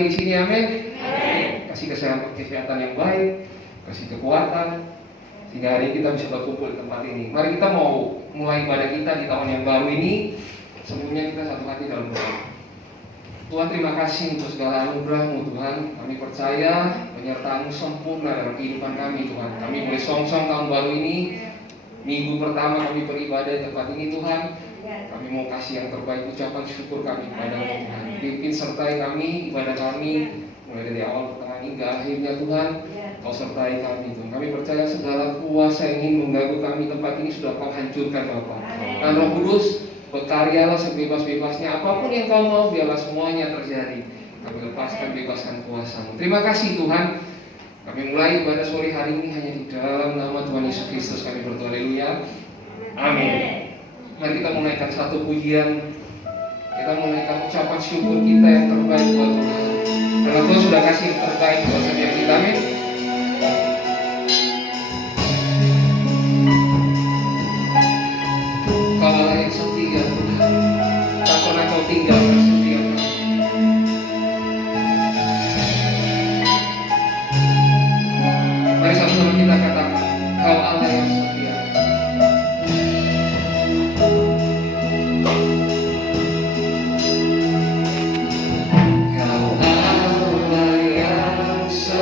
lagi di sini, amin. Kasih kesehatan yang baik, kasih kekuatan, sehingga hari ini kita bisa berkumpul di tempat ini. Mari kita mau mulai ibadah kita di tahun yang baru ini. Sebelumnya kita satu hati dalam doa. Tuhan, terima kasih untuk segala anugerah-Mu Tuhan. Kami percaya penyertaan-Mu sempurna dalam kehidupan kami Tuhan. Kami boleh song-song tahun baru ini. Minggu pertama kami beribadah di tempat ini Tuhan. Kami mau kasih yang terbaik, ucapan syukur kami kepada-Mu Tuhan. Pimpin sertai kami, ibadah kami, mulai dari awal pertengahan hingga akhirnya Tuhan. Kau sertai kami Tuhan. Kami percaya segala kuasa yang ingin mengganggu kami tempat ini sudah Kau hancurkan Bapa. Dan Roh Kudus, berkaryalah sebebas-bebasnya. Apapun yang Kau mau, biarlah semuanya terjadi. Kami lepaskan, bebaskan kuasa-Mu. Terima kasih Tuhan. Kami mulai ibadah sore hari ini hanya di dalam nama Tuhan Yesus Kristus kami berdoa. Haleluya. Amin. Mari kita menaikkan satu pujian. Kita menaikkan ucapan syukur kita yang terbaik buat Tuhan. Karena Tuhan sudah kasih yang terbaik buat setiap kita. Amin. Kau Allah yang setia Tuhan. Tak pernah Kau tinggalkan setiap kami. Mari sama-sama kita katakan, Kau Allah yang setia. Kau Allah yang setia.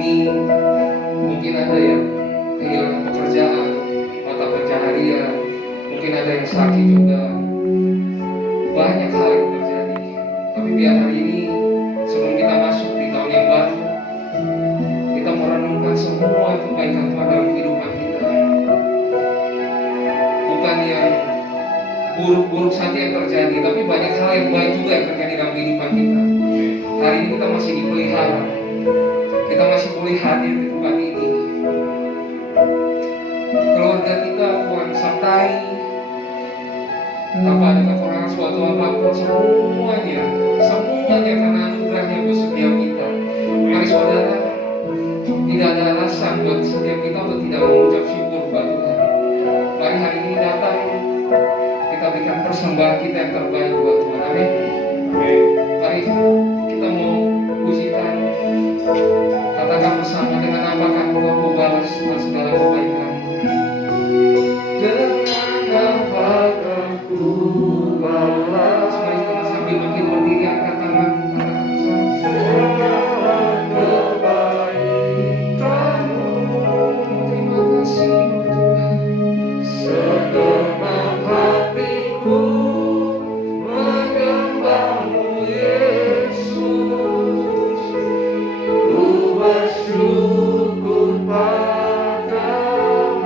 ekonomi, mungkin ada yang kehilangan pekerjaan, mata pencaharian, mungkin ada yang sakit juga. Banyak hal yang terjadi. Tapi biar hari ini sebelum kita masuk di tahun yang baru, kita merenungkan semua kebaikan Tuhan dalam kehidupan kita. Bukan yang buruk-buruk saja yang terjadi, tapi banyak hal yang baik juga yang terjadi dalam kehidupan kita. Hari ini kita masih dipelihara, kita masih boleh hadir di tempat ini. Keluarga kita Tuhan sertai, tanpa ada kekurangan suatu apapun, semuanya karena anugerahnya buat setiap kita. Mari saudara, tidak ada alasan buat setiap kita untuk tidak mengucap syukur buat Tuhan. Mari hari ini datang, kita berikan persembahan kita yang terbaik buat Tuhan. Amin. Mari kita mau pujikan, katakan bersama dengan apakah Engkau balas Tuhan segala kebaikan. Dengan apakah ku balas. Mari kita sambil makin berdiri angkat tangan, Bersyukur padamu.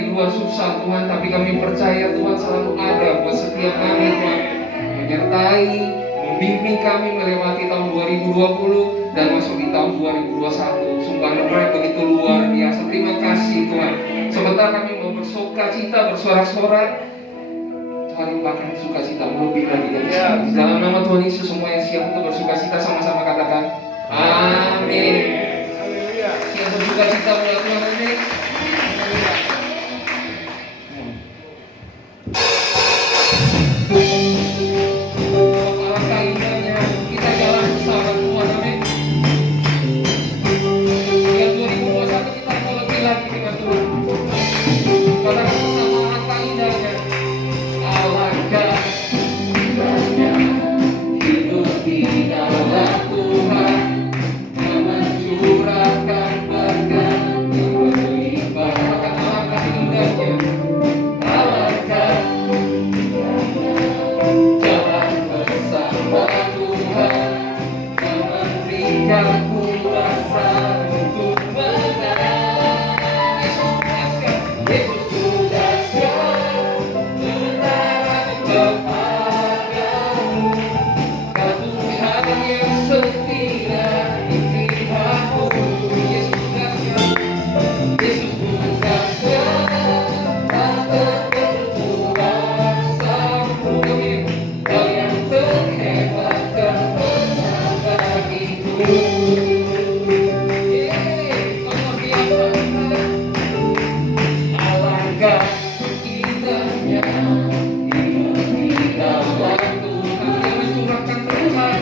di luar susah Tuhan, tapi kami percaya Tuhan selalu ada buat setiap kami Tuhan, menyertai, membimbing kami melewati tahun 2020 dan masuk di tahun 2021. Sumpah anugerah begitu luar biasa. Terima kasih Tuhan. Sebentar kami mau bersuka cita, bersorak-sorai. Tuhan limpahkan sukacita lebih lagi dari sini. Di dalam nama Tuhan Yesus, semua yang siap untuk bersuka cita sama-sama katakan amin. Siap bersuka cita mulai Tuhan, amin. Alangkah indahnya kita jalan bersama Tuhan, amin. Yang 2021 kita mau lebih lagi dengan Tuhan. Katakan bersama, alangkah indahnya. Alangkah indahnya hidup di dalam Tuhan, yang mencurahkan berkat yang berlimpah. Alangkah indahnya, alangkah indahnya jalan bersama Tuhan, yang memberikan kuasa untuk menang. Yesus dahsyat, Yesus dahsyat, sementara kepadamu, Kau Tuhan yang setia di pihakku. Yesus dahsyat, Yesus dahsyat, tak terkuasamu. Kau yang terhebat, terbesar bagiku. Kau luar biasa. Alangkah indahnya hidup di dalam Tuhan, yang mencurahkan berkat.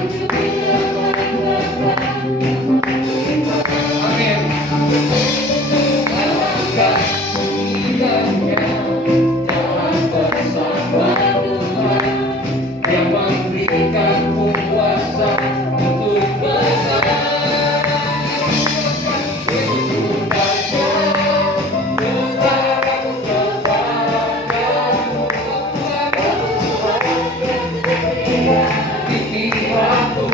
Amin. Alangkah indahnya jalan bersama Tuhan, yang memberikan kuasa untuk menang. Yesus dahsyat, sementara kepadamu, di pihakku.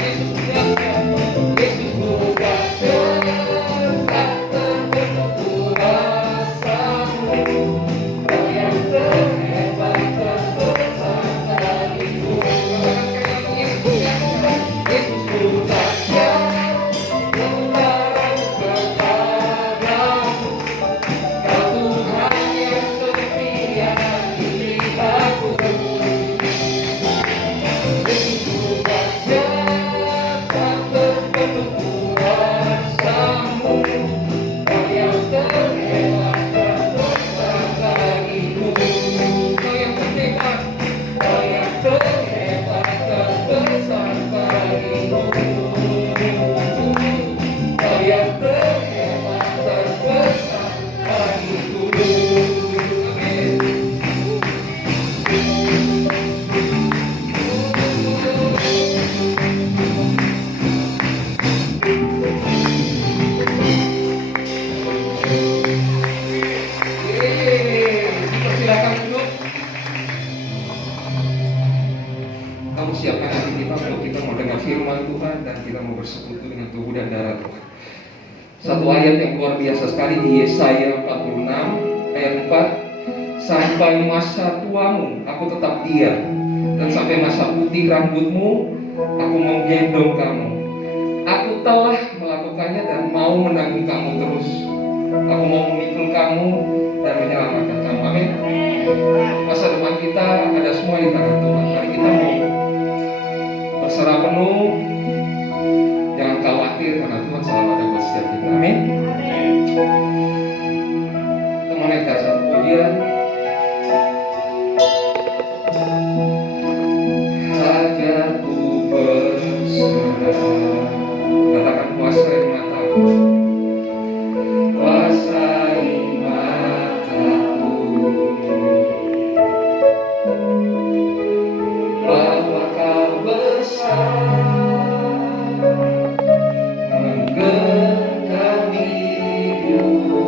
Yesus dahsyat, Yesus dahsyat, tak terkuasamu. Kau yang terhebat, terbesar bagiku. Katakan sekali lagi, Yesus dahsyat, sementara kepadamu, Kau Tuhan yang setia di pihakku. Yesus dahsyat, tak terkuasamu. Kau yang terhebat, terbesar bagiku. Kau yang terhebat, Kau yang terhebat, terbesar bagiku. Kau yang terhebat, terbesar bagiku. Amin. Persilakan duduk. Kamu siapkan hati kita untuk kita mau dengar firman Tuhan dan kita mau bersekutu dengan tubuh dan darah Tuhan. Satu ayat yang luar biasa sekali di Yesaya 46 ayat 4. Sampai masa tuamu aku tetap diam, dan sampai masa putih rambutmu aku menggendong kamu. Aku telah melakukannya dan mau menanggung kamu terus. Aku mau memikul kamu dan menyelamatkan kamu. Amin. Masa depan kita ada semua di tangan Tuhan. Mari kita mau berserah penuh. Jangan khawatir karena Tuhan selalu ada buat setiap kita. Amin. Kita naikkan satu pujian. Hajatku berserah. Katakan kuasai mataku. Kuasai mataku, bahwa Kau besar, menggenggam hidupku.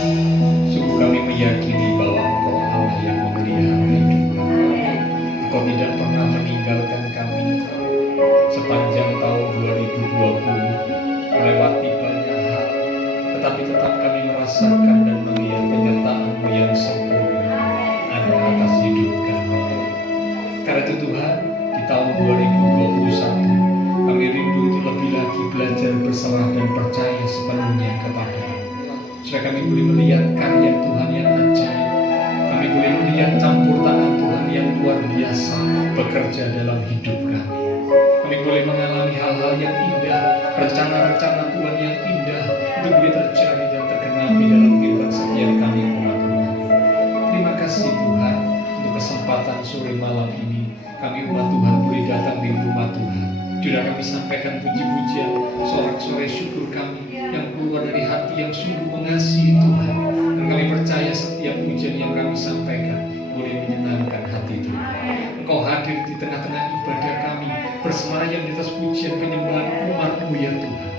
Sungguh kami meyakini bahwa Engkau Allah yang memelihara hidup kami. Engkau tidak pernah meninggalkan kami sepanjang tahun 2020 melewati banyak hal, tetapi tetap kami merasakan dan melihat penyertaan-Mu yang sempurna ada atas hidup kami. Karena itu Tuhan, di tahun 2021 kami rindu untuk lebih lagi belajar berserah dan percaya sepenuhnya kepada-Mu, supaya kami boleh melihat karya Tuhan yang ajaib. Kami boleh melihat campur tangan Tuhan yang luar biasa bekerja dalam hidup kami. Kami boleh mengalami hal-hal yang indah, rencana-rencana Tuhan yang indah itu boleh terjadi dan tergenapi dalam kehidupan setiap kami umat-Tuhan. Terima kasih Tuhan untuk kesempatan sore malam ini kami umat Tuhan boleh datang di rumah Tuhan. Sudah kami sampaikan puji-pujian, sorak-sorai syukur kami yang keluar dari hati yang sungguh mengasihi Tuhan. Dan kami percaya setiap pujian yang kami sampaikan boleh menyenangkan hati Tuhan. Engkau hadir di tengah-tengah ibadah kami, bersemayam di atas pujian penyembahan umat-Mu ya Tuhan.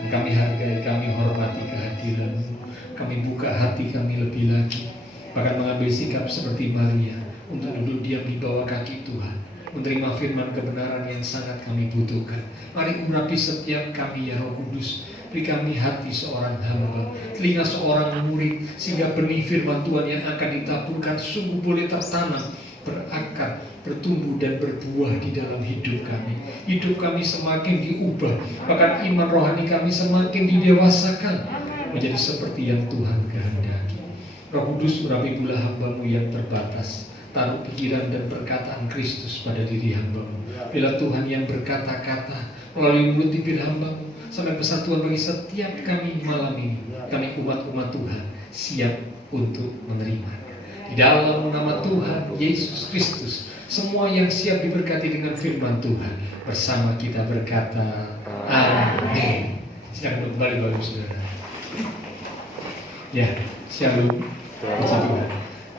Dan kami hargai, kami hormati kehadiran-Mu. Kami buka hati kami lebih lagi, bahkan mengambil sikap seperti Maria untuk duduk diam di bawah kaki Tuhan, menerima firman kebenaran yang sangat kami butuhkan. Mari urapi setiap kami ya Roh Kudus. Beri kami hati seorang hamba, telinga seorang murid, sehingga benih firman Tuhan yang akan ditaburkan sungguh boleh tertanam, berakar, bertumbuh dan berbuah di dalam hidup kami. Hidup kami semakin diubah, bahkan iman rohani kami semakin didewasakan menjadi seperti yang Tuhan kehendaki. Roh Kudus, urapi pula hamba-Mu yang terbatas. Taruh pikiran dan perkataan Kristus pada diri hamba-Mu. Bila Tuhan yang berkata-kata melalui mulut bibir hamba-Mu, sampai persatuan bagi setiap kami malam ini. Kami umat-umat Tuhan siap untuk menerima. Di dalam nama Tuhan Yesus Kristus, semua yang siap diberkati dengan firman Tuhan, bersama kita berkata amin. Silakan kembali Bapak Saudara. Ya, shalom. Puji Tuhan.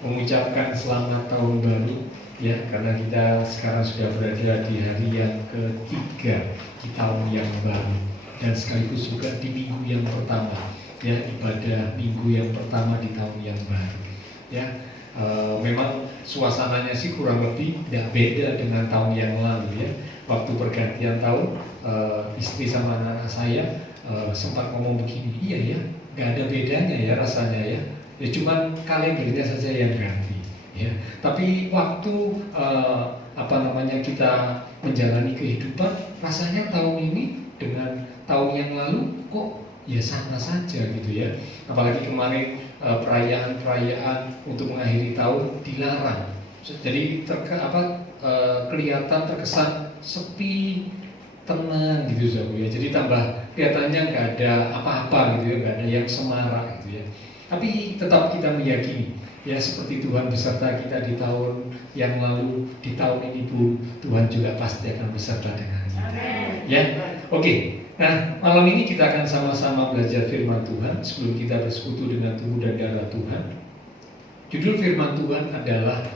Mengucapkan selamat tahun baru ya, karena kita sekarang sudah berada di hari yang ketiga di tahun yang baru, dan sekaligus juga di minggu yang pertama ya, ibadah minggu yang pertama di tahun yang baru ya. Memang suasananya sih kurang lebih tidak beda dengan tahun yang lalu ya. Waktu pergantian tahun istri sama anak saya sempat ngomong begini, iya ya, nggak ada bedanya ya rasanya ya. Ya cuman kalendernya saja yang ganti ya. Tapi waktu kita menjalani kehidupan, rasanya tahun ini dengan tahun yang lalu kok ya sama saja gitu ya. Apalagi kemarin perayaan untuk mengakhiri tahun dilarang. Jadi kelihatan terkesan sepi, tenang gitu ya. Jadi tambah kelihatannya nggak ada apa-apa gitu ya, nggak ada yang semarak gitu ya. Tapi tetap kita meyakini ya, seperti Tuhan beserta kita di tahun yang lalu, di tahun ini pun Tuhan juga pasti akan beserta dengan kita. Ya, oke. Nah, malam ini kita akan sama-sama belajar firman Tuhan sebelum kita bersekutu dengan tubuh dan darah Tuhan. Judul firman Tuhan adalah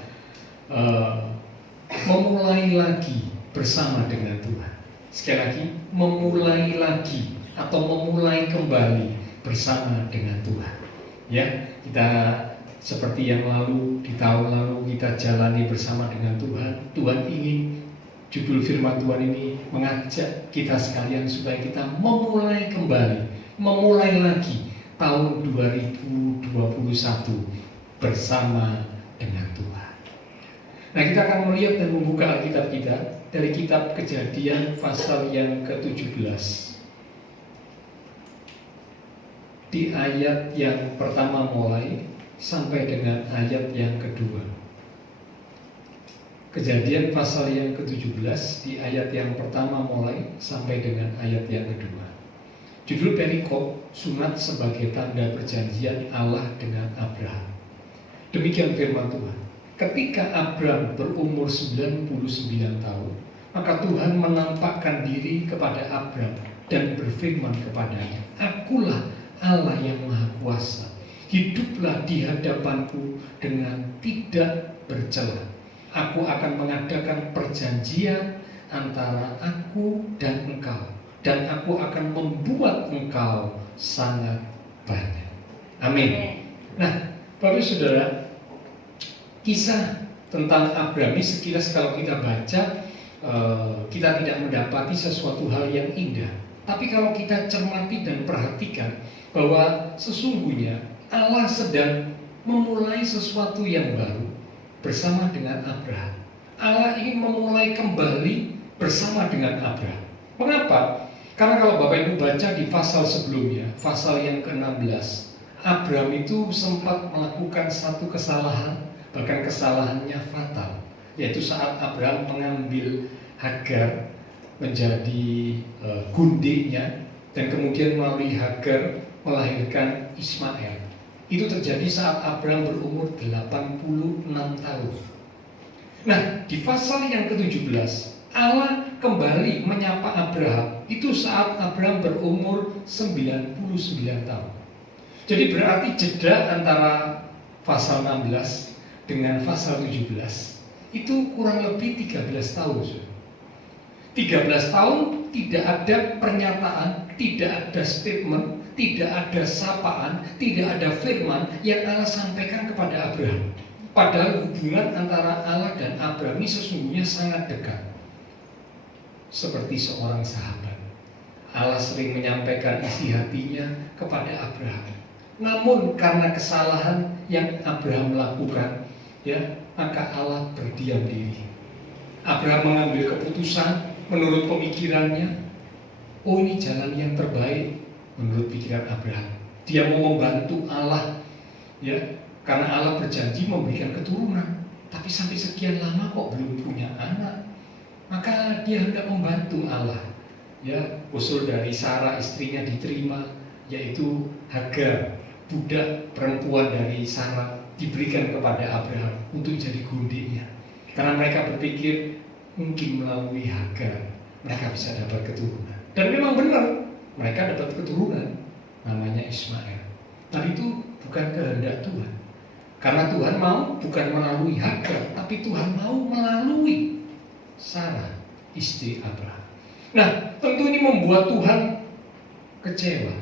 memulai lagi bersama dengan Tuhan. Sekali lagi, memulai lagi atau memulai kembali bersama dengan Tuhan. Ya, kita seperti yang lalu, di tahun lalu kita jalani bersama dengan Tuhan. Tuhan ingin, judul firman Tuhan ini mengajak kita sekalian supaya kita memulai kembali, memulai lagi tahun 2021 bersama dengan Tuhan. Nah, kita akan melihat dan membuka Alkitab kita dari kitab Kejadian pasal yang ke-17. Di ayat yang pertama mulai sampai dengan ayat yang kedua. Kejadian pasal yang ke-17 di ayat yang pertama mulai sampai dengan ayat yang kedua. Judul perikop, sunat sebagai tanda perjanjian Allah dengan Abraham. Demikian firman Tuhan. Ketika Abraham berumur 99 tahun, maka Tuhan menampakkan diri kepada Abraham dan berfirman kepadanya, "Akulah Allah yang Maha Kuasa. Hiduplah di hadapanku dengan tidak bercela. Aku akan mengadakan perjanjian antara aku dan engkau, dan aku akan membuat engkau sangat banyak." Amin. Nah, Bapak Saudara, kisah tentang Abraham ini sekilas kalau kita baca, kita tidak mendapati sesuatu hal yang indah. Tapi kalau kita cermati dan perhatikan bahwa sesungguhnya Allah sedang memulai sesuatu yang baru bersama dengan Abraham. Allah ingin memulai kembali bersama dengan Abraham. Mengapa? Karena kalau Bapak Ibu baca di pasal sebelumnya, pasal yang ke-16, Abraham itu sempat melakukan satu kesalahan, bahkan kesalahannya fatal, yaitu saat Abraham mengambil Hagar menjadi gundiknya, dan kemudian melalui Hagar melahirkan Ismail. Itu terjadi saat Abraham berumur 86 tahun. Nah, di pasal yang ke-17, Allah kembali menyapa Abraham itu saat Abraham berumur 99 tahun. Jadi berarti jeda antara pasal 16 dengan pasal 17 itu kurang lebih 13 tahun. 13 tahun tidak ada pernyataan, tidak ada statement, tidak ada sapaan, tidak ada firman yang Allah sampaikan kepada Abraham. Padahal hubungan antara Allah dan Abraham ini sesungguhnya sangat dekat, seperti seorang sahabat. Allah sering menyampaikan isi hatinya kepada Abraham. Namun karena kesalahan yang Abraham lakukan, ya, maka Allah berdiam diri. Abraham mengambil keputusan menurut pemikirannya. Oh, ini jalan yang terbaik menurut pikiran Abraham. Dia mau membantu Allah, ya, karena Allah berjanji memberikan keturunan. Tapi sampai sekian lama kok belum punya anak. Maka dia hendak membantu Allah. Ya, usul dari Sarah istrinya diterima, yaitu Hagar, budak perempuan dari Sarah, diberikan kepada Abraham untuk jadi gundiknya. Karena mereka berpikir mungkin melalui Hagar mereka bisa dapat keturunan. Dan memang benar, mereka dapat keturunan namanya Ismail. Tapi itu bukan kehendak Tuhan. Karena Tuhan mau bukan melalui Hagar, tapi Tuhan mau melalui Sarah, istri Abraham. Nah, tentu ini membuat Tuhan kecewa.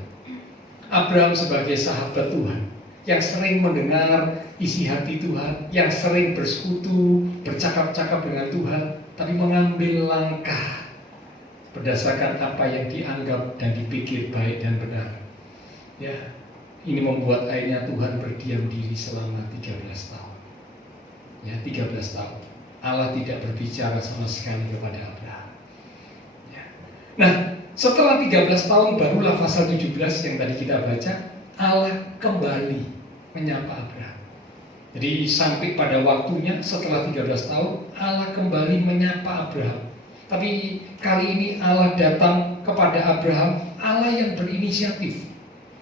Abraham sebagai sahabat Tuhan, yang sering mendengar isi hati Tuhan, yang sering bersekutu, bercakap-cakap dengan Tuhan, tapi mengambil langkah berdasarkan apa yang dianggap dan dipikir baik dan benar. Ya, ini membuat akhirnya Tuhan berdiam diri selama 13 tahun. Ya, 13 tahun. Allah tidak berbicara sama sekali kepada Abraham. Ya. Nah, setelah 13 tahun barulah pasal 17 yang tadi kita baca, Allah kembali menyapa Abraham. Jadi sampai pada waktunya setelah 13 tahun Allah kembali menyapa Abraham. Tapi kali ini Allah datang kepada Abraham, Allah yang berinisiatif.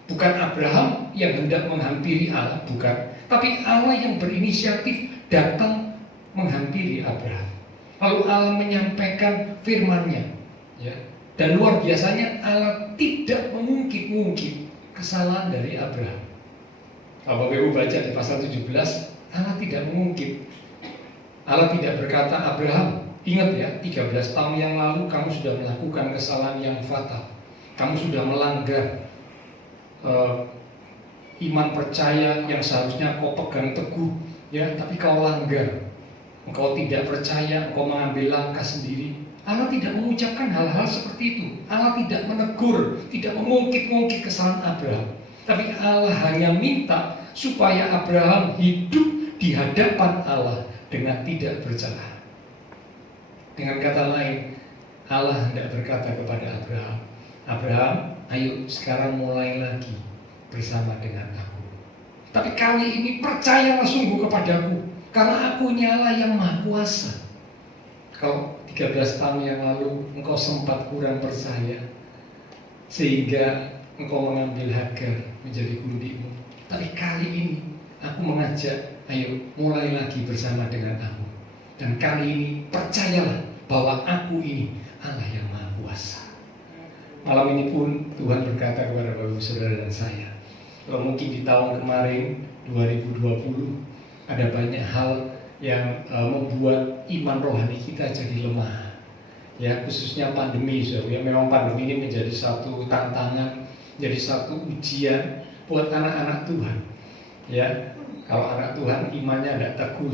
Bukan Abraham yang hendak menghampiri Allah, bukan. Tapi Allah yang berinisiatif datang menghampiri Abraham. Lalu Allah menyampaikan firman-Nya, ya. Dan luar biasanya Allah tidak mengungkit-ungkit kesalahan dari Abraham. Kalau Bapak Ibu baca di pasal 17, Allah tidak mengungkit. Allah tidak berkata, Abraham, ingat ya, 13 tahun yang lalu kamu sudah melakukan kesalahan yang fatal. Kamu sudah melanggar iman percaya yang seharusnya kau pegang teguh, ya, tapi kau langgar. Engkau tidak percaya, engkau mengambil langkah sendiri. Allah tidak mengucapkan hal-hal seperti itu. Allah tidak menegur, tidak mengungkit-ungkit kesalahan Abraham. Tapi Allah hanya minta supaya Abraham hidup di hadapan Allah dengan tidak bercelah. Dengan kata lain, Allah hendak berkata kepada Abraham, Abraham, ayo sekarang mulai lagi bersama dengan aku. Tapi kali ini percayalah sungguh kepadaku, karena aku nyala yang maha kuasa. Kalau 13 tahun yang lalu engkau sempat kurang percaya, sehingga engkau mengambil Hagar menjadi gundikmu. Tapi kali ini aku mengajak, ayo mulai lagi bersama dengan aku. Dan kali ini percayalah bahwa aku ini Allah yang maha kuasa. Malam ini pun Tuhan berkata kepada Bapak Saudara dan saya, kalau mungkin di tahun kemarin 2020 ada banyak hal yang membuat iman rohani kita jadi lemah. Ya, khususnya pandemi, ya, memang pandemi ini menjadi satu tantangan, jadi satu ujian buat anak-anak Tuhan. Ya, kalau anak Tuhan imannya tidak teguh,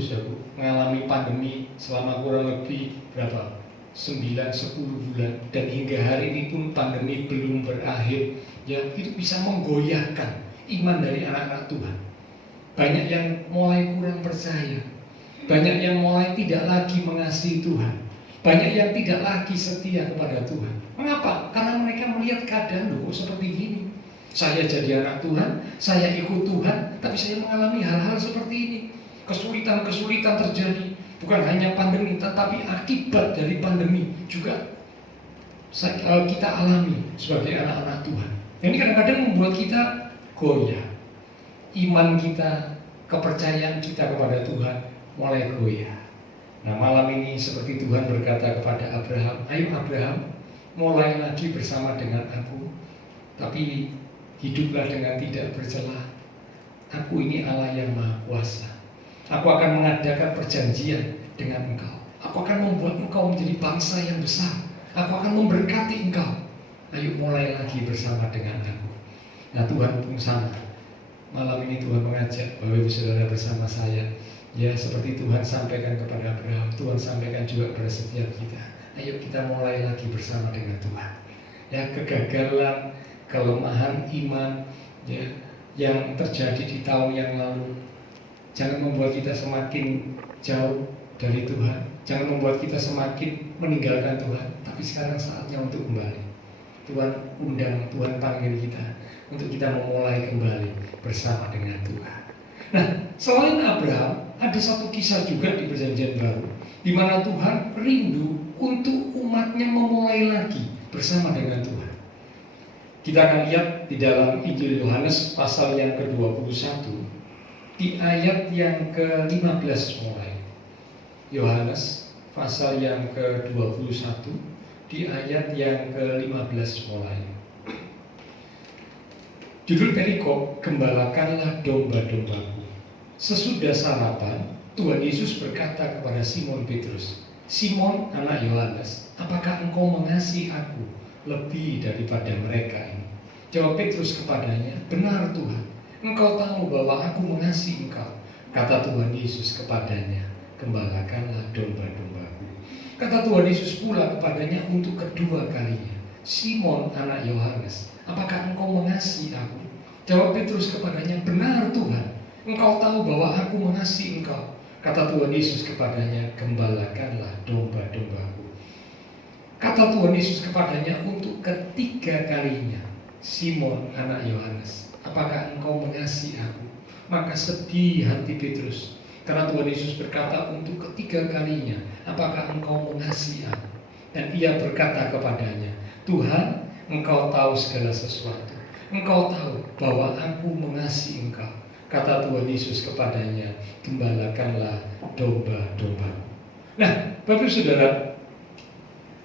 mengalami pandemi selama kurang lebih berapa? 9-10 bulan, dan hingga hari ini pun pandemi belum berakhir, ya itu bisa menggoyahkan iman dari anak-anak Tuhan. Banyak yang mulai kurang percaya, banyak yang mulai tidak lagi mengasihi Tuhan, banyak yang tidak lagi setia kepada Tuhan. Mengapa? Karena mereka melihat keadaan loh seperti gini. Saya jadi anak Tuhan, saya ikut Tuhan, tapi saya mengalami hal-hal seperti ini. Kesulitan-kesulitan terjadi. Bukan hanya pandemi, tetapi akibat dari pandemi juga kita alami sebagai anak-anak Tuhan. Ini kadang-kadang membuat kita goyah. Iman kita, kepercayaan kita kepada Tuhan mulai goyah. Nah, malam ini seperti Tuhan berkata kepada Abraham, ayo Abraham, mulai lagi bersama dengan aku, tapi hiduplah dengan tidak bercelah. Aku ini Allah yang Maha Kuasa. Aku akan mengadakan perjanjian dengan engkau. Aku akan membuat engkau menjadi bangsa yang besar. Aku akan memberkati engkau. Ayo mulai lagi bersama dengan aku. Nah, Tuhan pun sama. Malam ini Tuhan mengajak Bapak Ibu Saudara bersama saya. Ya, seperti Tuhan sampaikan kepada Abraham, Tuhan sampaikan juga kepada setiap kita. Ayo kita mulai lagi bersama dengan Tuhan. Ya, kegagalan, kelemahan iman, ya, yang terjadi di tahun yang lalu, jangan membuat kita semakin jauh dari Tuhan. Jangan membuat kita semakin meninggalkan Tuhan. Tapi sekarang saatnya untuk kembali. Tuhan undang, Tuhan panggil kita untuk kita memulai kembali bersama dengan Tuhan. Nah, selain Abraham, ada satu kisah juga di Perjanjian Baru, di mana Tuhan rindu untuk umatnya memulai lagi bersama dengan Tuhan. Kita akan lihat di dalam Injil Yohanes pasal yang ke-21, di ayat yang ke-15 mulai. Yohanes pasal yang ke-21, di ayat yang ke-15 mulai. Judul perikop, Gembalakanlah domba-dombaku. Sesudah sarapan, Tuhan Yesus berkata kepada Simon Petrus, Simon anak Yohanes, apakah engkau mengasihi aku lebih daripada mereka ini? Jawab Petrus kepadanya, benar Tuhan, engkau tahu bahwa aku mengasihi engkau. Kata Tuhan Yesus kepadanya, gembalakanlah domba-dombaku. Kata Tuhan Yesus pula kepadanya untuk kedua kalinya, Simon anak Yohanes, apakah engkau mengasihi aku? Jawab Petrus kepadanya, benar Tuhan, engkau tahu bahwa aku mengasihi engkau. Kata Tuhan Yesus kepadanya, gembalakanlah domba-dombaku. Kata Tuhan Yesus kepadanya untuk ketiga kalinya, Simon anak Yohanes, apakah engkau mengasihi aku? Maka sedih hati Petrus, karena Tuhan Yesus berkata untuk ketiga kalinya, apakah engkau mengasihi aku? Dan ia berkata kepadanya, Tuhan, engkau tahu segala sesuatu. Engkau tahu bahwa aku mengasihi engkau. Kata Tuhan Yesus kepadanya, gembalakanlah domba-dombaku. Nah, Bapak Saudara,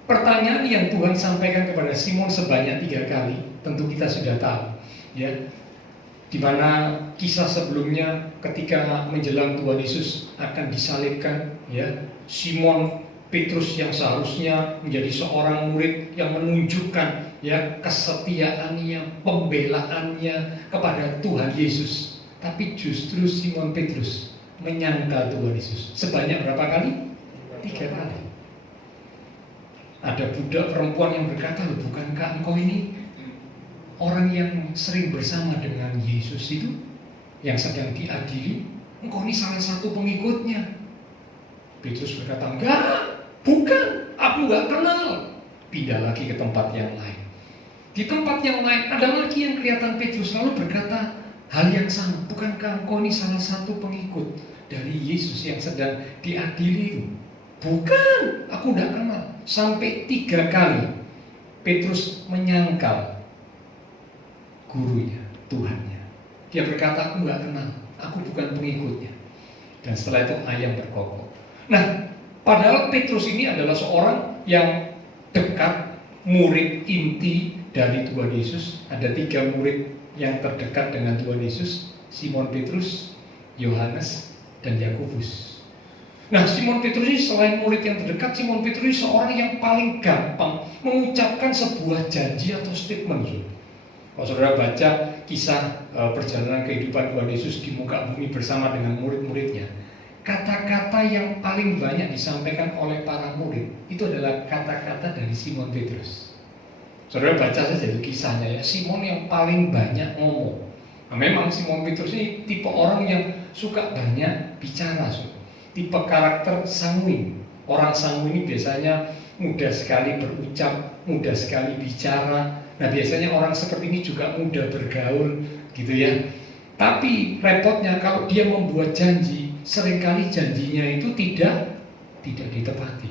pertanyaan yang Tuhan sampaikan kepada Simon sebanyak 3 kali, tentu kita sudah tahu, ya. Di mana kisah sebelumnya ketika menjelang Tuhan Yesus akan disalibkan, ya, Simon Petrus yang seharusnya menjadi seorang murid yang menunjukkan, ya, kesetiaannya, pembelaannya kepada Tuhan Yesus. Tapi justru Simon Petrus menyangkal Tuhan Yesus. Sebanyak berapa kali? 3 kali. Ada budak perempuan yang berkata, bukankah engkau ini orang yang sering bersama dengan Yesus itu, yang sedang diadili? Engkau ini salah satu pengikutnya. Petrus berkata, enggak, bukan, aku enggak kenal. Pindah lagi ke tempat yang lain. Di tempat yang lain ada lagi yang kelihatan Petrus lalu berkata hal yang sama. Bukankah engkau ini salah satu pengikut dari Yesus yang sedang diadili itu? Bukan, aku enggak kenal. Sampai 3 kali Petrus menyangkal gurunya, Tuhannya. Dia berkata, aku enggak kenal, aku bukan pengikutnya. Dan setelah itu ayam berkokok. Nah, padahal Petrus ini adalah seorang yang dekat, murid inti dari Tuhan Yesus. Ada 3 murid yang terdekat dengan Tuhan Yesus, Simon Petrus, Yohanes, dan Yakobus. Nah, Simon Petrus ini selain murid yang terdekat, Simon Petrus ini seorang yang paling gampang mengucapkan sebuah janji atau statement. Kalau saudara baca kisah perjalanan kehidupan Tuhan Yesus di muka bumi bersama dengan murid-muridnya, kata-kata yang paling banyak disampaikan oleh para murid itu adalah kata-kata dari Simon Petrus. Saudara baca saja itu kisahnya ya, Simon yang paling banyak ngomong. Nah, memang Simon Petrus ini tipe orang yang suka banyak bicara, tipe karakter sanguin. Orang sanguin ini biasanya mudah sekali berucap, mudah sekali bicara. Nah biasanya orang seperti ini juga mudah bergaul gitu ya. Tapi repotnya kalau dia membuat janji, seringkali janjinya itu tidak ditepati.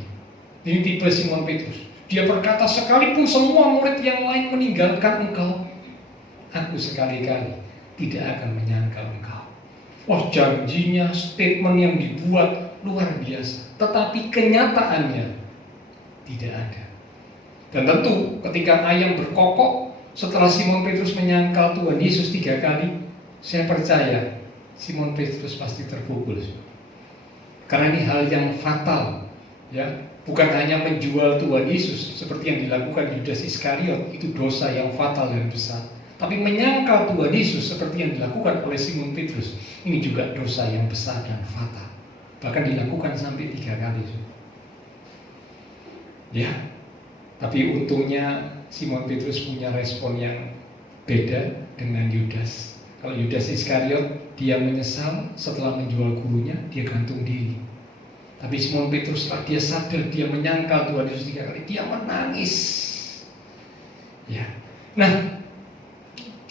Ini tipe Simon Petrus. Dia berkata, sekalipun semua murid yang lain meninggalkan engkau, aku sekali-kali tidak akan menyangkal engkau. Wah, janjinya, statement yang dibuat luar biasa, tetapi kenyataannya tidak ada. Dan tentu ketika ayam berkokok setelah Simon Petrus menyangkal Tuhan Yesus 3 kali, saya percaya Simon Petrus pasti terpukul. Karena ini hal yang fatal, ya. Bukan hanya menjual Tuhan Yesus seperti yang dilakukan Yudas Iskariot, itu dosa yang fatal dan besar. Tapi menyangkal Tuhan Yesus seperti yang dilakukan oleh Simon Petrus, ini juga dosa yang besar dan fatal. Bahkan dilakukan sampai 3 kali. Ya, tapi untungnya Simon Petrus punya respon yang beda dengan Yudas. Kalau Yudas Iskariot, dia menyesal setelah menjual gurunya, dia gantung diri. Tapi Simon Petrus setelah dia sadar, dia menyangkal Tuhan Yesus 3 kali, dia menangis. Ya, nah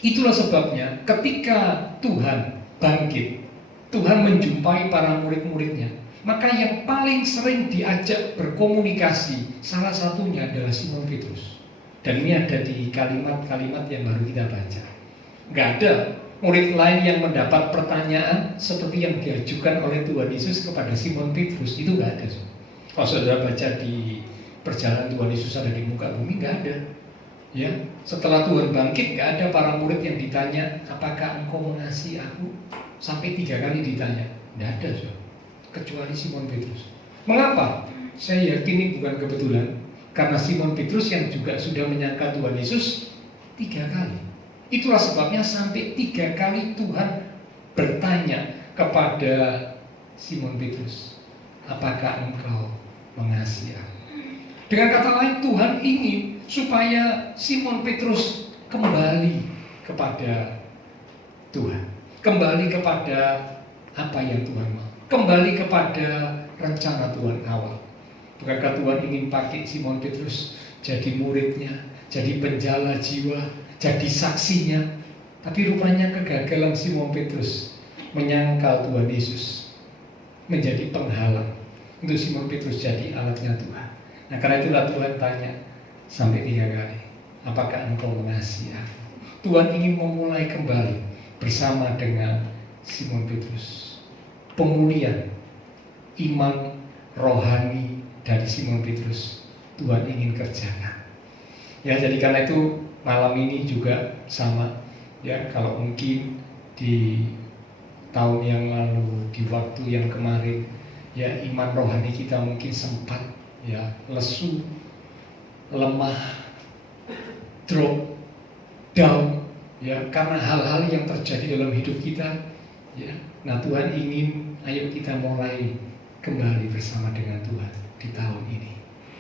itulah sebabnya ketika Tuhan bangkit, Tuhan menjumpai para murid-muridnya, maka yang paling sering diajak berkomunikasi salah satunya adalah Simon Petrus. Dan ini ada di kalimat-kalimat yang baru kita baca. Gak ada murid lain yang mendapat pertanyaan seperti yang diajukan oleh Tuhan Yesus kepada Simon Petrus. Itu gak ada. Kalau saudara baca di perjalanan Tuhan Yesus ada di muka bumi, gak ada. Ya, setelah Tuhan bangkit, gak ada para murid yang ditanya, apakah engkau mengasihi aku? Sampai 3 kali ditanya. Gak ada, kecuali Simon Petrus. Mengapa? Saya yakin ini bukan kebetulan, karena Simon Petrus yang juga sudah menyangkal Tuhan Yesus 3 kali. Itulah sebabnya sampai 3 kali Tuhan bertanya kepada Simon Petrus, apakah engkau mengasihi aku? Dengan kata lain, Tuhan ingin supaya Simon Petrus kembali kepada Tuhan, kembali kepada apa yang Tuhan mau, kembali kepada rencana Tuhan awal. Bukankah Tuhan ingin pakai Simon Petrus jadi muridnya, jadi penjala jiwa, jadi saksinya? Tapi rupanya kegagalan Simon Petrus menyangkal Tuhan Yesus menjadi penghalang untuk Simon Petrus jadi alatnya Tuhan. Nah, karena itulah Tuhan tanya sampai 3 kali, apakah engkau mengasihi aku? Tuhan ingin memulai kembali bersama dengan Simon Petrus pemulihan iman rohani dari Simon Petrus. Tuhan ingin kerjakan. Ya, jadi karena itu malam ini juga sama. Ya, kalau mungkin di tahun yang lalu, di waktu yang kemarin, ya iman rohani kita mungkin sempat ya lesu, lemah, drop down, ya karena hal-hal yang terjadi dalam hidup kita. Ya, nah Tuhan ingin ayo kita mulai kembali bersama dengan Tuhan di tahun ini.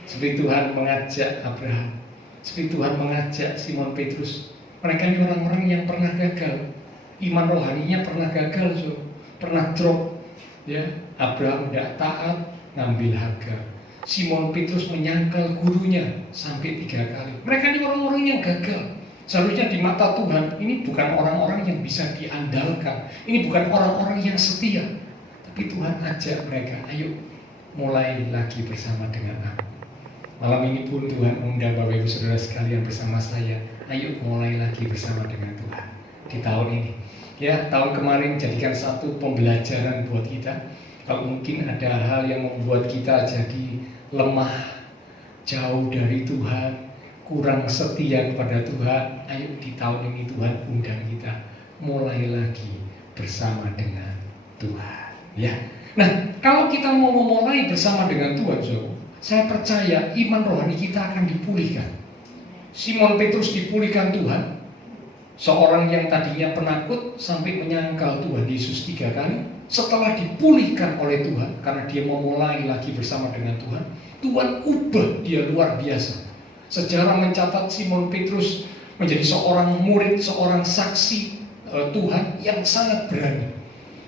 Seperti Tuhan mengajak Abraham, seperti Tuhan mengajak Simon Petrus. Mereka ini orang-orang yang pernah gagal, iman rohaninya pernah gagal, pernah drop. Ya, Abraham tidak taat, ngambil Hagar. Simon Petrus menyangkal gurunya sampai 3 kali. Mereka ini orang-orang yang gagal. Seharusnya di mata Tuhan ini bukan orang-orang yang bisa diandalkan, ini bukan orang-orang yang setia. Tapi Tuhan ajak mereka, ayo mulai lagi bersama dengan aku. Malam ini pun Tuhan undang Bapak Ibu Saudara sekalian bersama saya, ayo mulai lagi bersama dengan Tuhan di tahun ini. Ya, tahun kemarin jadikan satu pembelajaran buat kita. Kalau mungkin ada hal yang membuat kita jadi lemah, jauh dari Tuhan, kurang setia kepada Tuhan, ayo di tahun ini Tuhan undang kita mulai lagi bersama dengan Tuhan. Ya, nah kalau kita mau memulai bersama dengan Tuhan, saya percaya iman rohani kita akan dipulihkan. Simon Petrus dipulihkan Tuhan, Seorang yang tadinya penakut sampai menyangkal Tuhan Yesus 3 kali, setelah dipulihkan oleh Tuhan karena dia memulai lagi bersama dengan Tuhan, Tuhan ubah dia luar biasa. Sejarah mencatat Simon Petrus menjadi seorang murid, seorang saksi Tuhan yang sangat berani.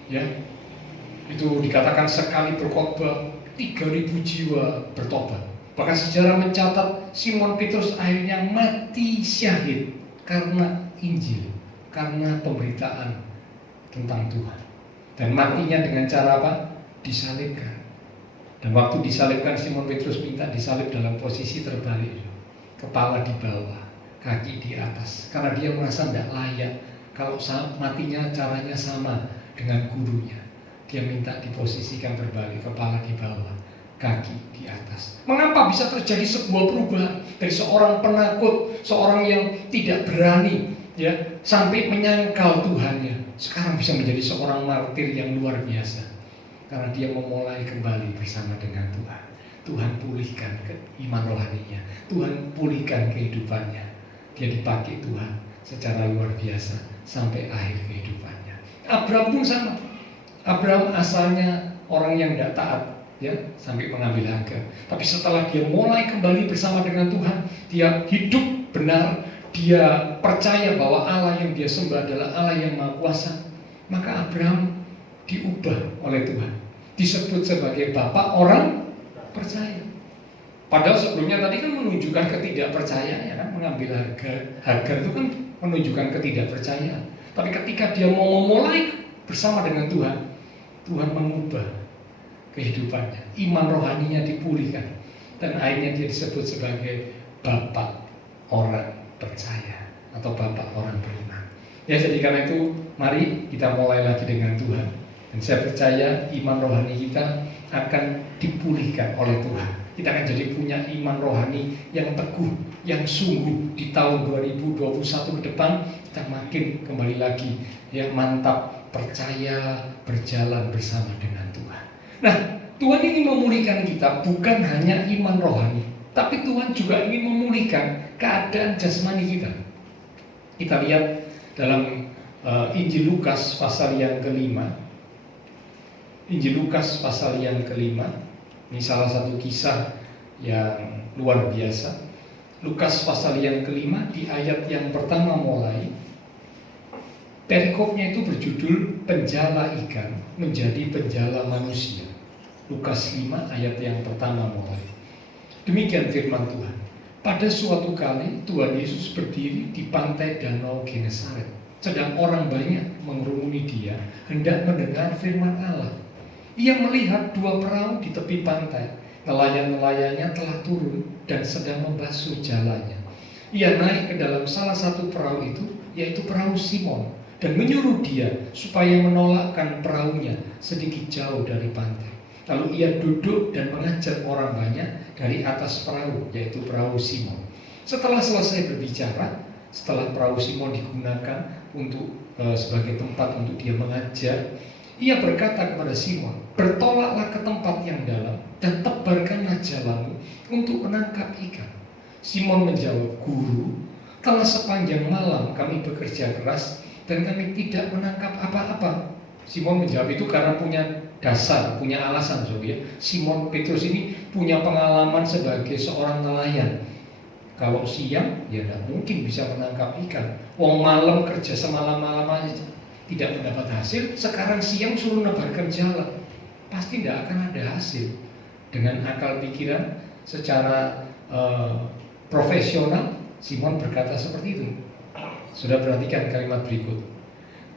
Ya, itu dikatakan sekali berkhotbah 3.000 jiwa bertobat. Bahkan sejarah mencatat Simon Petrus akhirnya mati syahid karena Injil, karena pemberitaan tentang Tuhan. Dan matinya dengan cara apa? Disalibkan. Dan waktu disalibkan, Simon Petrus minta disalib dalam posisi terbalik, kepala di bawah, kaki di atas, karena dia merasa tidak layak. Kalau matinya caranya sama dengan gurunya, dia minta diposisikan terbalik, kepala di bawah, kaki di atas. Mengapa bisa terjadi sebuah perubahan dari seorang penakut, seorang yang tidak berani, ya, sampai menyangkal Tuhannya, sekarang bisa menjadi seorang martir yang luar biasa? Karena dia memulai kembali bersama dengan Tuhan. Tuhan pulihkan iman rohaninya, Tuhan pulihkan kehidupannya. Dia dipakai Tuhan secara luar biasa sampai akhir kehidupannya. Abraham pun sama. Abraham asalnya orang yang tidak taat, ya, sampai mengambil Hagar. Tapi setelah dia mulai kembali bersama dengan Tuhan, dia hidup benar, dia percaya bahwa Allah yang dia sembah adalah Allah yang Maha Kuasa, maka Abraham diubah oleh Tuhan, disebut sebagai bapak orang percaya. Padahal sebelumnya tadi kan menunjukkan ketidakpercayaan, ya kan? Mengambil Hagar itu kan menunjukkan ketidakpercayaan. Tapi ketika dia mau memulai bersama dengan Tuhan, Tuhan mengubah kehidupannya, iman rohaninya dipulihkan, dan akhirnya dia disebut sebagai bapak orang percaya atau bapak orang beriman. Ya, jadi karena itu mari kita mulai lagi dengan Tuhan, dan saya percaya iman rohani kita akan dipulihkan oleh Tuhan. Kita akan jadi punya iman rohani yang teguh, yang sungguh. Di tahun 2021 ke depan kita makin kembali lagi, ya, mantap, percaya, berjalan bersama dengan Tuhan. Nah, Tuhan ingin memulihkan kita bukan hanya iman rohani, tapi Tuhan juga ingin memulihkan keadaan jasmani kita. Kita lihat dalam Injil Lukas pasal yang kelima. Injil Lukas pasal yang kelima, ini salah satu kisah yang luar biasa. Lukas pasal yang kelima, di ayat yang pertama mulai, perikopnya itu berjudul penjala ikan menjadi penjala manusia. Lukas 5 ayat yang pertama mulai. Demikian firman Tuhan. Pada suatu kali Tuhan Yesus berdiri di pantai danau Genesaret, sedang orang banyak mengerumuni dia hendak mendengar firman Allah. Ia melihat 2 perahu di tepi pantai. Nelayan-nelayannya telah turun dan sedang membasuh jalannya. Ia naik ke dalam salah satu perahu itu, yaitu perahu Simon, dan menyuruh dia supaya menolakkan perahunya sedikit jauh dari pantai. Lalu ia duduk dan mengajar orang banyak dari atas perahu, yaitu perahu Simon. Setelah selesai berbicara, setelah perahu Simon digunakan untuk sebagai tempat untuk dia mengajar, ia berkata kepada Simon, bertolaklah ke tempat yang dalam dan tebarkanlah jalamu untuk menangkap ikan. Simon menjawab, Guru, telah sepanjang malam kami bekerja keras dan kami tidak menangkap apa-apa. Simon menjawab itu karena punya dasar, punya alasan, ya. Simon Petrus ini punya pengalaman sebagai seorang nelayan. Kalau siang, ya tidak mungkin bisa menangkap ikan. Wong malam kerja semalam-malam aja tidak mendapat hasil, sekarang siang suruh nebarkan jalan, pasti tidak akan ada hasil. Dengan akal pikiran secara profesional, Simon berkata seperti itu. Sudah perhatikan kalimat berikut.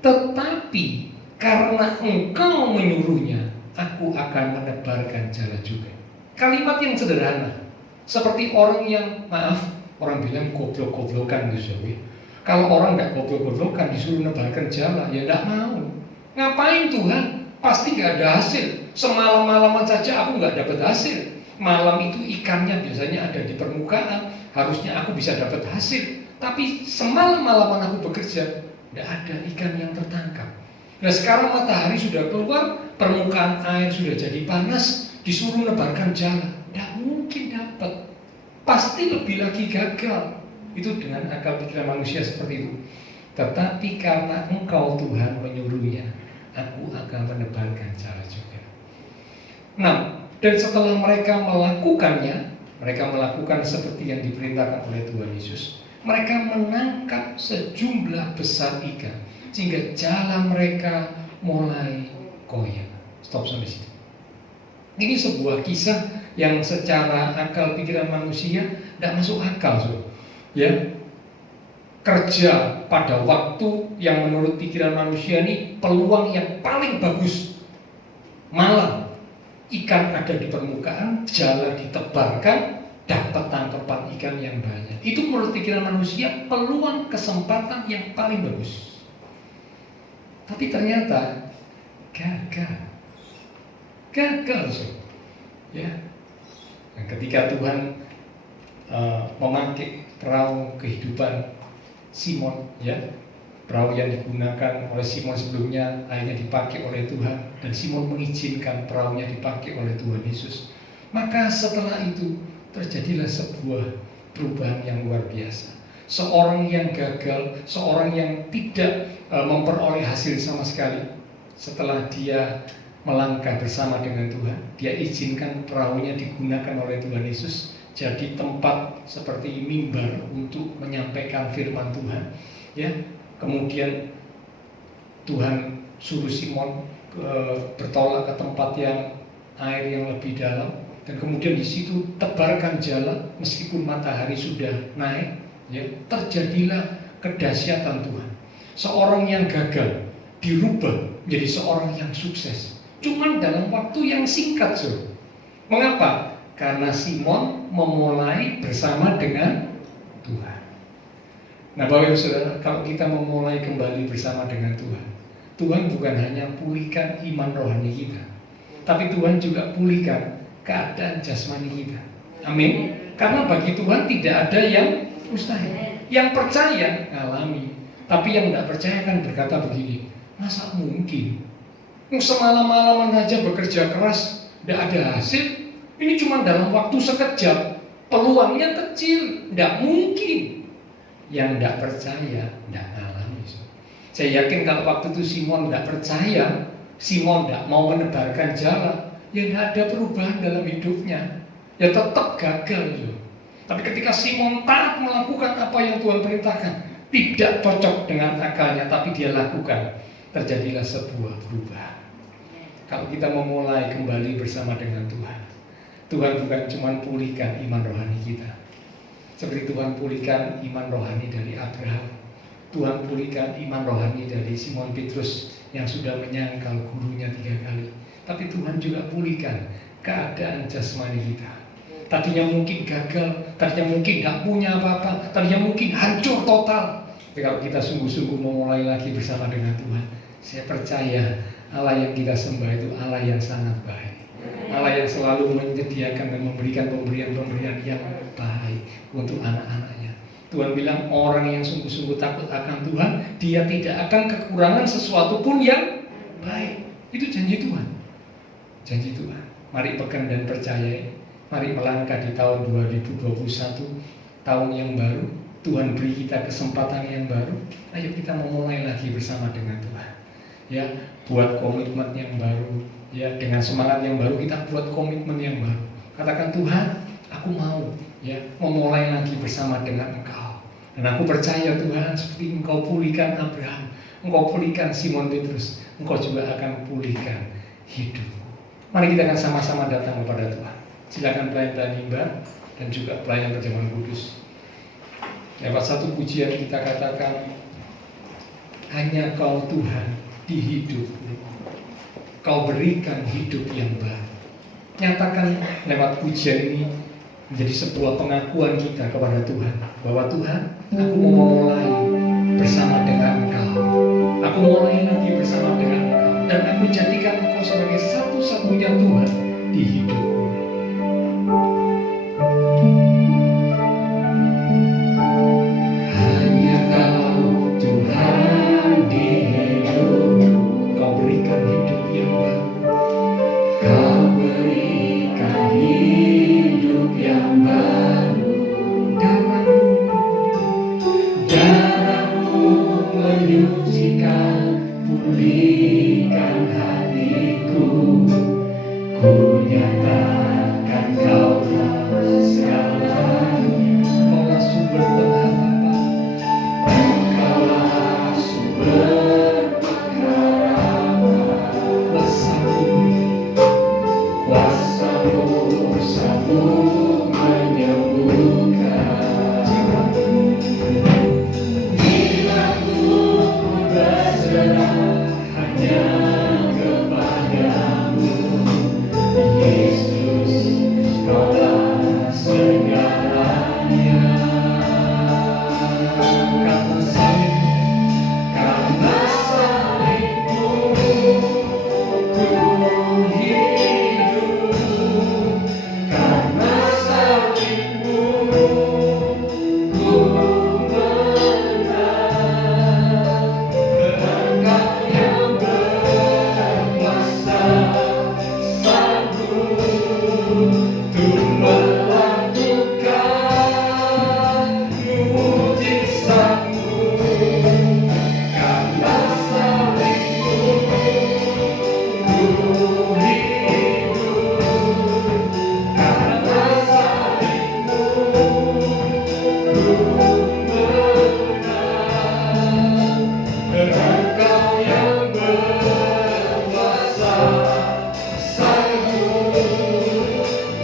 Tetapi karena engkau menyuruhnya, aku akan menebarkan jala juga. Kalimat yang sederhana, seperti orang yang, maaf, orang bilang goblok-goblokan gitu, ya. Kalau orang tidak goblok-goblokan disuruh nebarkan jala, ya tidak mau. Ngapain Tuhan? Pasti nggak ada hasil. Semalam-malaman saja aku nggak dapat hasil. Malam itu ikannya biasanya ada di permukaan, harusnya aku bisa dapat hasil. Tapi semalam-malaman aku bekerja, tidak ada ikan yang tertangkap. Nah, sekarang matahari sudah keluar, permukaan air sudah jadi panas, disuruh nebarkan jala, tidak mungkin dapat. Pasti lebih lagi gagal. Itu dengan akal pikiran manusia seperti itu. tetapi karena Engkau Tuhan menyuruhnya, aku akan menebarkan jala juga. 6. Dan setelah mereka melakukannya, mereka melakukan seperti yang diperintahkan oleh Tuhan Yesus. Mereka menangkap sejumlah besar ikan, sehingga jala mereka mulai goyah. Stop sampai situ. Ini sebuah kisah yang secara akal pikiran manusia tidak masuk akal, so. Ya, kerja pada waktu yang menurut pikiran manusia ini peluang yang paling bagus, malam ikan ada di permukaan, jala ditebarkan, dapat tangkapan ikan yang banyak. Itu menurut pikiran manusia peluang kesempatan yang paling bagus. Tapi ternyata gagal, so. Ya. Dan ketika Tuhan memakai perahu kehidupan Simon, ya, perahu yang digunakan oleh Simon sebelumnya akhirnya dipakai oleh Tuhan, dan Simon mengizinkan perahunya dipakai oleh Tuhan Yesus. Maka setelah itu terjadilah sebuah perubahan yang luar biasa. Seorang yang gagal, seorang yang tidak memperoleh hasil sama sekali, setelah dia melangkah bersama dengan Tuhan, dia izinkan perahunya digunakan oleh Tuhan Yesus jadi tempat seperti mimbar untuk menyampaikan firman Tuhan. Ya, kemudian Tuhan suruh Simon bertolak ke tempat yang air yang lebih dalam, dan kemudian di situ tebarkan jala meskipun matahari sudah naik. Ya, terjadilah kedahsyatan Tuhan. Seorang yang gagal dirubah menjadi seorang yang sukses, cuman dalam waktu yang singkat, so. Mengapa? Karena Simon memulai bersama dengan Tuhan. Nah, Bapak Ibu Saudara, kalau kita memulai kembali bersama dengan Tuhan, Tuhan bukan hanya pulihkan iman rohani kita, tapi Tuhan juga pulihkan keadaan jasmani kita. Amin. Karena bagi Tuhan tidak ada yang mustahil. Yang percaya ngalami, tapi yang tidak percaya kan berkata begini, masa mungkin? Semalam-malaman aja bekerja keras, tidak ada hasil. Ini cuma dalam waktu sekejap, peluangnya kecil, tidak mungkin. Yang tidak percaya tidak ngalami. Saya yakin kalau waktu itu Simon tidak percaya, Simon tidak mau menebarkan jala, ya tidak ada perubahan dalam hidupnya, ya tetap gagal. Tapi ketika Simon taat melakukan apa yang Tuhan perintahkan, tidak cocok dengan akalnya, tapi dia lakukan, terjadilah sebuah perubahan. Kalau kita memulai kembali bersama dengan Tuhan, Tuhan bukan cuma pulihkan iman rohani kita, seperti Tuhan pulihkan iman rohani dari Abraham, Tuhan pulihkan iman rohani dari Simon Petrus yang sudah menyangkal gurunya 3 kali. Tapi Tuhan juga pulihkan keadaan jasmani kita. Tadinya mungkin gagal, tadinya mungkin tidak punya apa-apa, tadinya mungkin hancur total. Tapi kalau kita sungguh-sungguh memulai lagi bersama dengan Tuhan, saya percaya Allah yang kita sembah itu Allah yang sangat baik, Allah yang selalu menyediakan dan memberikan pemberian-pemberian yang baik untuk anak-anaknya. Tuhan bilang orang yang sungguh-sungguh takut akan Tuhan, dia tidak akan kekurangan sesuatu pun yang baik. Itu janji Tuhan. Janji Tuhan. Mari pegang dan percayai. Mari melangkah di tahun 2021, tahun yang baru. Tuhan beri kita kesempatan yang baru. Ayo kita memulai lagi bersama dengan Tuhan. Ya, buat komitmen yang baru. Ya, dengan semangat yang baru kita buat komitmen yang baru. Katakan, Tuhan, aku mau ya memulai lagi bersama dengan Engkau. Dan aku percaya Tuhan, seperti Engkau pulihkan Abraham, Engkau pulihkan Simon Petrus, Engkau juga akan pulihkan hidupku. Mari kita akan sama-sama datang kepada Tuhan. Silakan pelayan-pelayan mimbar dan juga pelayan perjamuan kudus. Lewat satu pujian kita katakan, hanya Kau Tuhan di hidupku, Kau berikan hidup yang baru. Nyatakan lewat pujian ini menjadi sebuah pengakuan kita kepada Tuhan, bahwa Tuhan, aku mau memulai bersama dengan Engkau. Aku mulai lagi bersama dengan Engkau, dan aku jadikan Engkau sebagai satu-satunya Tuhan di hidupku. Hanya Kau Tuhan di hidupku, Kau berikan hidup yang baru. Kau berikan hidup yang baru. Darah-Mu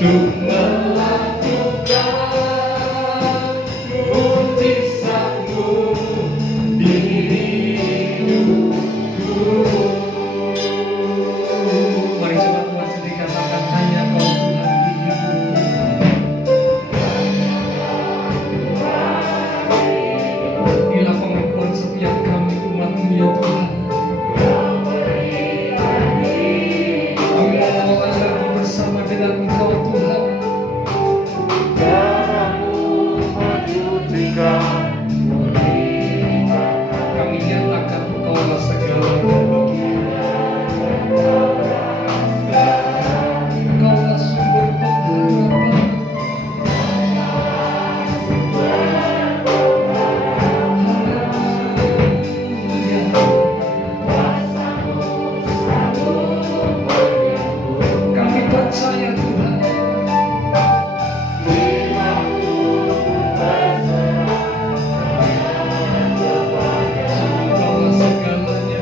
untuk melakukan mujizat-Mu di hidupku. Mari coba Tuhan sendiri katakan, hanya Kau Tuhan di hidupku. Inilah pengakuan setiap kami umat-Mu ya Tuhan. Kami mohon lagi bersama dengan Engkau Tuhan. Kami nyatakan Engkaulah segalanya bagi kami. Engkaulah sumber pengharapan. Kami percaya Tuhan. Engkaulah segalanya.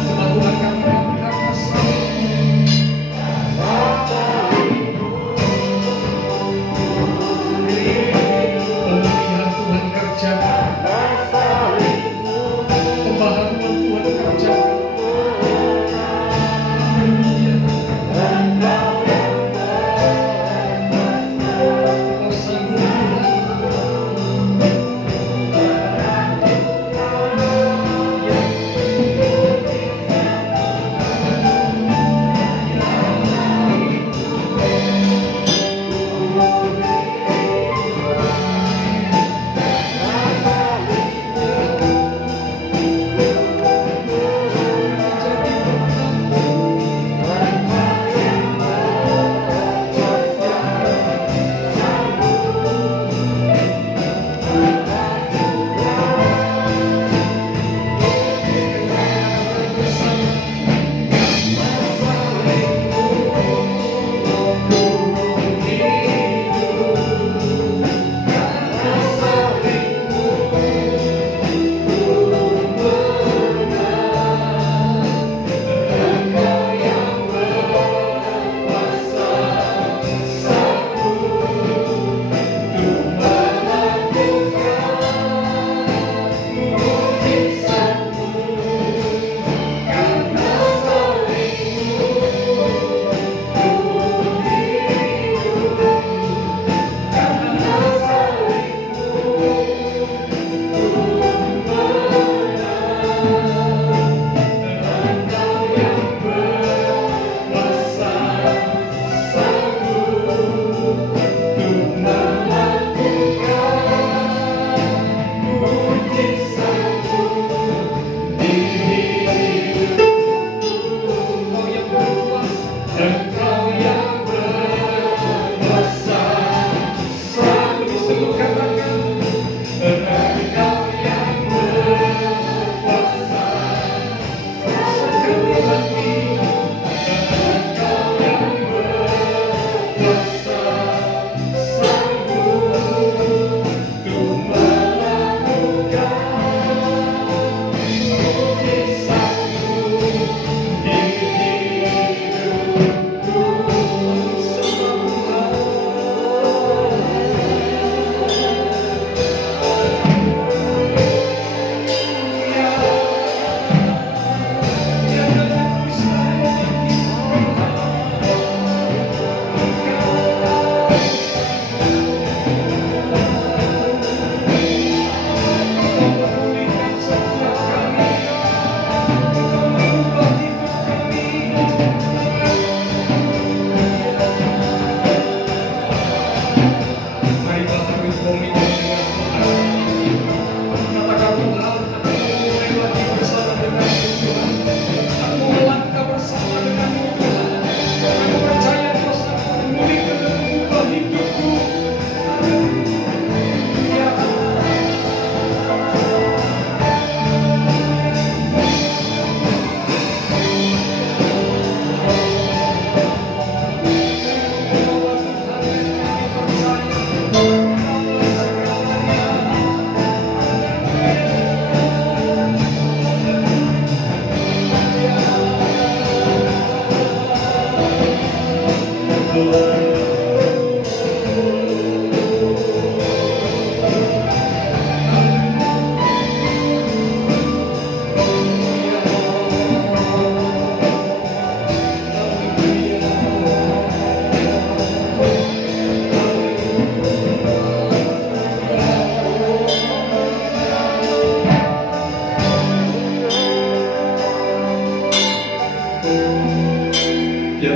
Coba Tuhan katakan karena pemulihan Tuhan kerjakan, pembaharuan Tuhan kerjakan. Haleluya. Kau sanggup Tuhan.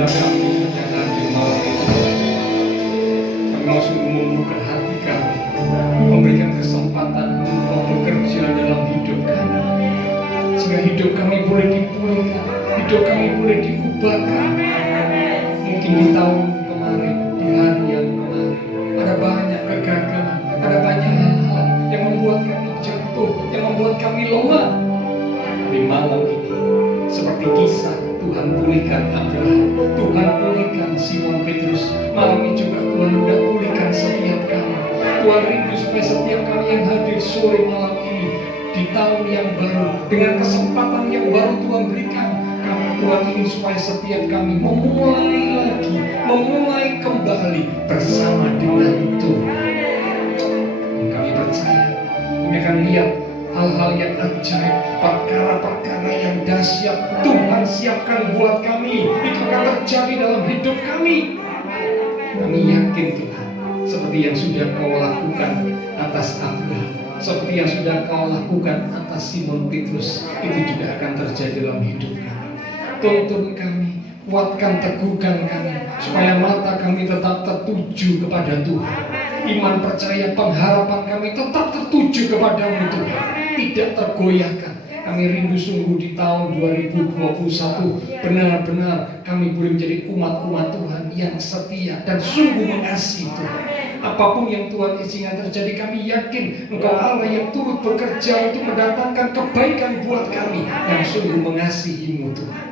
saudara kami yang hadir malam ini, kami mau sungguh membuka hati kami, memberikan kesempatan untuk bekerja dalam hidup kami, sehingga hidup kami boleh dipulihkan, hidup kami boleh diubahkan. Mungkin di tahun kemarin, di hari yang kemarin, ada banyak kegagalan, ada banyak hal-hal yang membuat kami jatuh, yang membuat kami lemah. Di malam ini, seperti kisah Tuhan pulihkan Abraham, Tuhan pulihkan Simon Petrus. Malam ini juga Tuhan sudah pulihkan setiap kami. Tuhan rindu supaya setiap kami yang hadir sore malam ini di tahun yang baru, dengan kesempatan yang baru Tuhan berikan, Tuhan ingin supaya setiap kami memulai lagi, memulai kembali bersama dengan Tuhan. Dan kami percaya, kami akan lihat hal-hal yang ajaib, perkara-perkara yang dahsyat Tuhan siapkan buat kami. Itu akan terjadi dalam hidup kami. Kami yakin Tuhan, seperti yang sudah Kau lakukan atas Abraham, seperti yang sudah Kau lakukan atas Simon Petrus, itu juga akan terjadi dalam hidup kami. Tuntun kami, kuatkan, teguhkan kami, supaya mata kami tetap tertuju kepada Tuhan. Iman, percaya, pengharapan kami tetap tertuju kepada-Mu Tuhan, tidak tergoyahkan. Kami rindu sungguh di tahun 2021 benar-benar kami boleh menjadi umat-umat Tuhan yang setia dan sungguh mengasihi Tuhan. Apapun yang Tuhan izinkan terjadi, kami yakin Engkau Allah yang turut bekerja untuk mendatangkan kebaikan buat kami yang sungguh mengasihi-Mu Tuhan.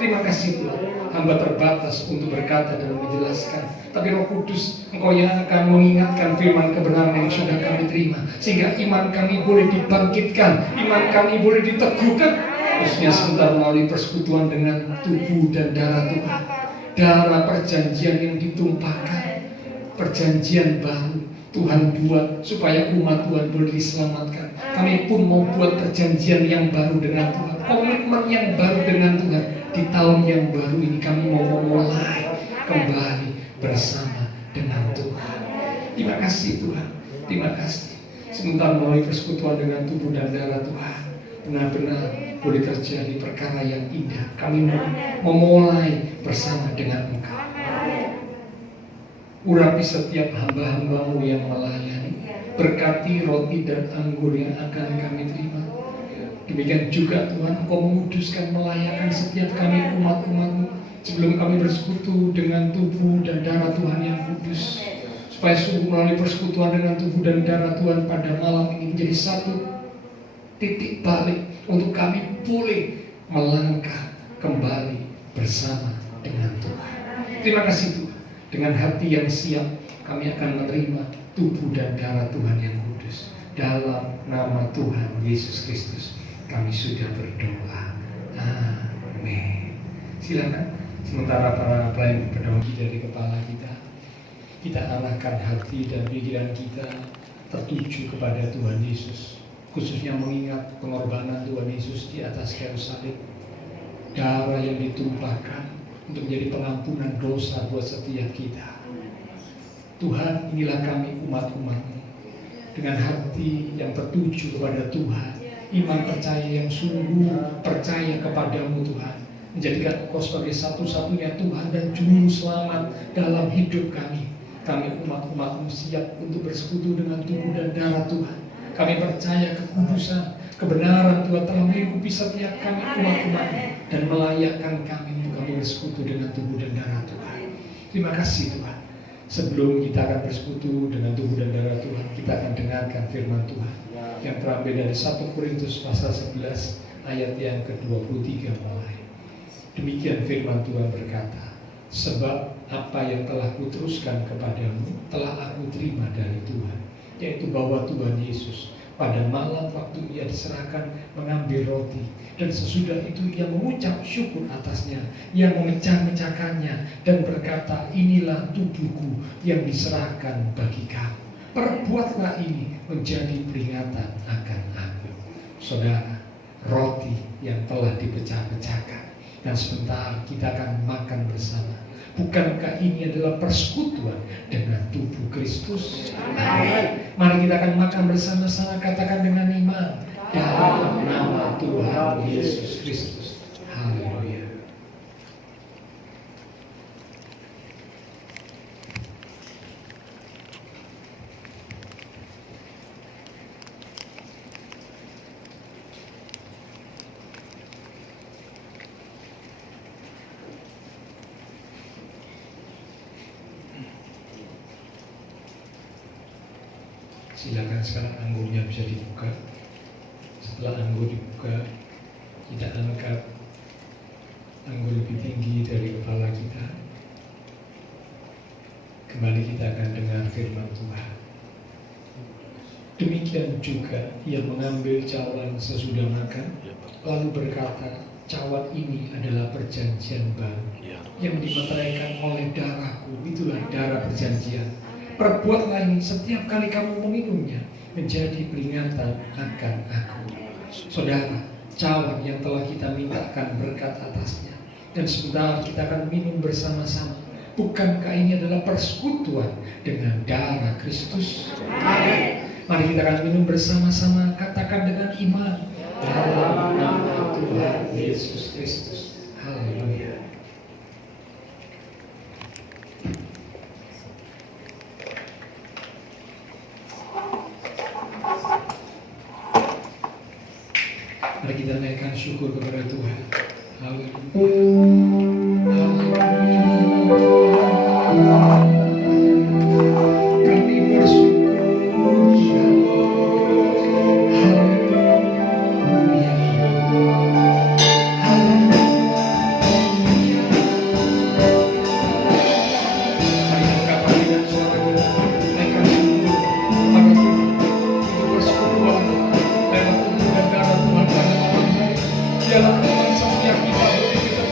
Terima kasih Tuhan, hamba terbatas untuk berkata dan menjelaskan, tapi Roh Kudus, Engkau yang akan mengingatkan firman kebenaran yang sudah kami terima, sehingga iman kami boleh dibangkitkan, iman kami boleh diteguhkan, khususnya sebentar melalui persekutuan dengan tubuh dan darah Tuhan. Darah perjanjian yang ditumpahkan, perjanjian baru Tuhan buat supaya umat Tuhan boleh diselamatkan. Kami pun mau buat perjanjian yang baru dengan Tuhan, komitmen yang baru dengan Tuhan. Di tahun yang baru ini kami mau memulai kembali bersama dengan Tuhan. Terima kasih Tuhan, terima kasih. Sebentar melalui persekutuan dengan tubuh dan darah Tuhan, benar-benar boleh terjadi perkara yang indah. Kami mau memulai bersama dengan Engkau. Urapi setiap hamba-hamba-Mu yang melayani, berkati roti dan anggur yang akan kami terima. Demikian juga Tuhan, Engkau menguduskan, melayakkan setiap kami umat-umat-Mu sebelum kami bersekutu dengan tubuh dan darah Tuhan yang kudus, supaya sungguh melalui persekutuan dengan tubuh dan darah Tuhan pada malam ini menjadi satu titik balik untuk kami boleh melangkah kembali bersama dengan Tuhan. Terima kasih Tuhan, dengan hati yang siap kami akan menerima tubuh dan darah Tuhan yang kudus. Dalam nama Tuhan Yesus Kristus kami sudah berdoa. Amin. Silakan sementara para pelayan berdoa dari kepala kita, kita arahkan hati dan pikiran kita tertuju kepada Tuhan Yesus, khususnya mengingat pengorbanan Tuhan Yesus di atas kayu salib, darah yang ditumpahkan untuk menjadi pengampunan dosa buat setiap kita. Tuhan, inilah kami umat-umat-Mu dengan hati yang tertuju kepada Tuhan, iman percaya yang sungguh percaya kepada-Mu Tuhan, menjadikan Engkau sebagai satu-satunya Tuhan dan Juru Selamat dalam hidup kami. Kami umat-umat-Mu siap untuk bersekutu dengan tubuh dan darah Tuhan. Kami percaya kekudusan, kebenaran Tuhan telah melingkupi setiap kami umat-umat-Mu dan melayakkan kami untuk kami bersekutu dengan tubuh dan darah Tuhan. Terima kasih Tuhan. Sebelum kita akan bersekutu dengan tubuh dan darah Tuhan, kita akan dengarkan firman Tuhan yang terambil dari 1 Korintus pasal 11 ayat yang ke-23 mulai. Demikian firman Tuhan berkata, sebab apa yang telah kuteruskan kepadamu telah aku terima dari Tuhan, yaitu bahwa Tuhan Yesus pada malam waktu Ia diserahkan mengambil roti, dan sesudah itu Ia mengucap syukur atasnya, Ia memecah-mecahkannya dan berkata, inilah tubuhku yang diserahkan bagi kamu. Perbuatlah ini menjadi peringatan akan aku. Saudara, roti yang telah dipecah-pecahkan, dan sebentar kita akan makan bersama. Bukankah ini adalah persekutuan dengan tubuh Kristus? Amin. Mari kita akan makan bersama-sama, katakan dengan iman, dalam nama Tuhan Yesus Kristus. Haleluya. Silakan sekarang anggurnya bisa dibuka. Setelah anggur dibuka, kita angkat anggur lebih tinggi dari kepala kita. Kembali kita akan dengar firman Tuhan. Demikian juga ia mengambil cawan sesudah makan, lalu berkata, cawan ini adalah perjanjian baru yang dimeteraikan oleh darahku. Itulah darah perjanjian. Perbuatlah ini setiap kali kamu meminumnya, menjadi peringatan akan aku. Saudara, cawan yang telah kita mintakan berkat atasnya, dan sebentar kita akan minum bersama-sama. Bukankah ini adalah persekutuan dengan darah Kristus? Amin. Mari kita akan minum bersama-sama, katakan dengan iman, dalam nama Tuhan Yesus Kristus. Haleluya. Mari kita naikkan syukur kepada Tuhan. Haleluya. Kami bersyukur ya Allah. Haleluya. Haleluya. Mari angkat dengan suara kita, naikkan syukur kepada Tuhan untuk persekutuan lewat tubuh dan darah Tuhan pada malam hari. Dialah Tuhan sang yang kita beri kita.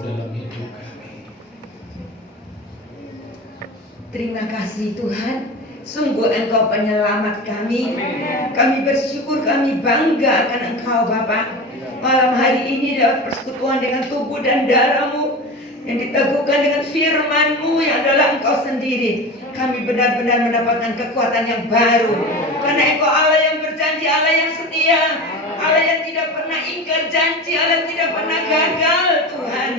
dalam hidup kami. Terima kasih Tuhan, sungguh Engkau penyelamat kami. Kami bersyukur, kami bangga akan Engkau Bapa. Malam hari ini dapat persekutuan dengan tubuh dan darah-Mu yang diteguhkan dengan firman-Mu yang adalah Engkau sendiri. Kami benar-benar mendapatkan kekuatan yang baru, karena Engkau Allah yang berjanji, Allah yang setia, Allah yang tidak pernah ingkar janji, Allah yang tidak pernah gagal. Tuhan,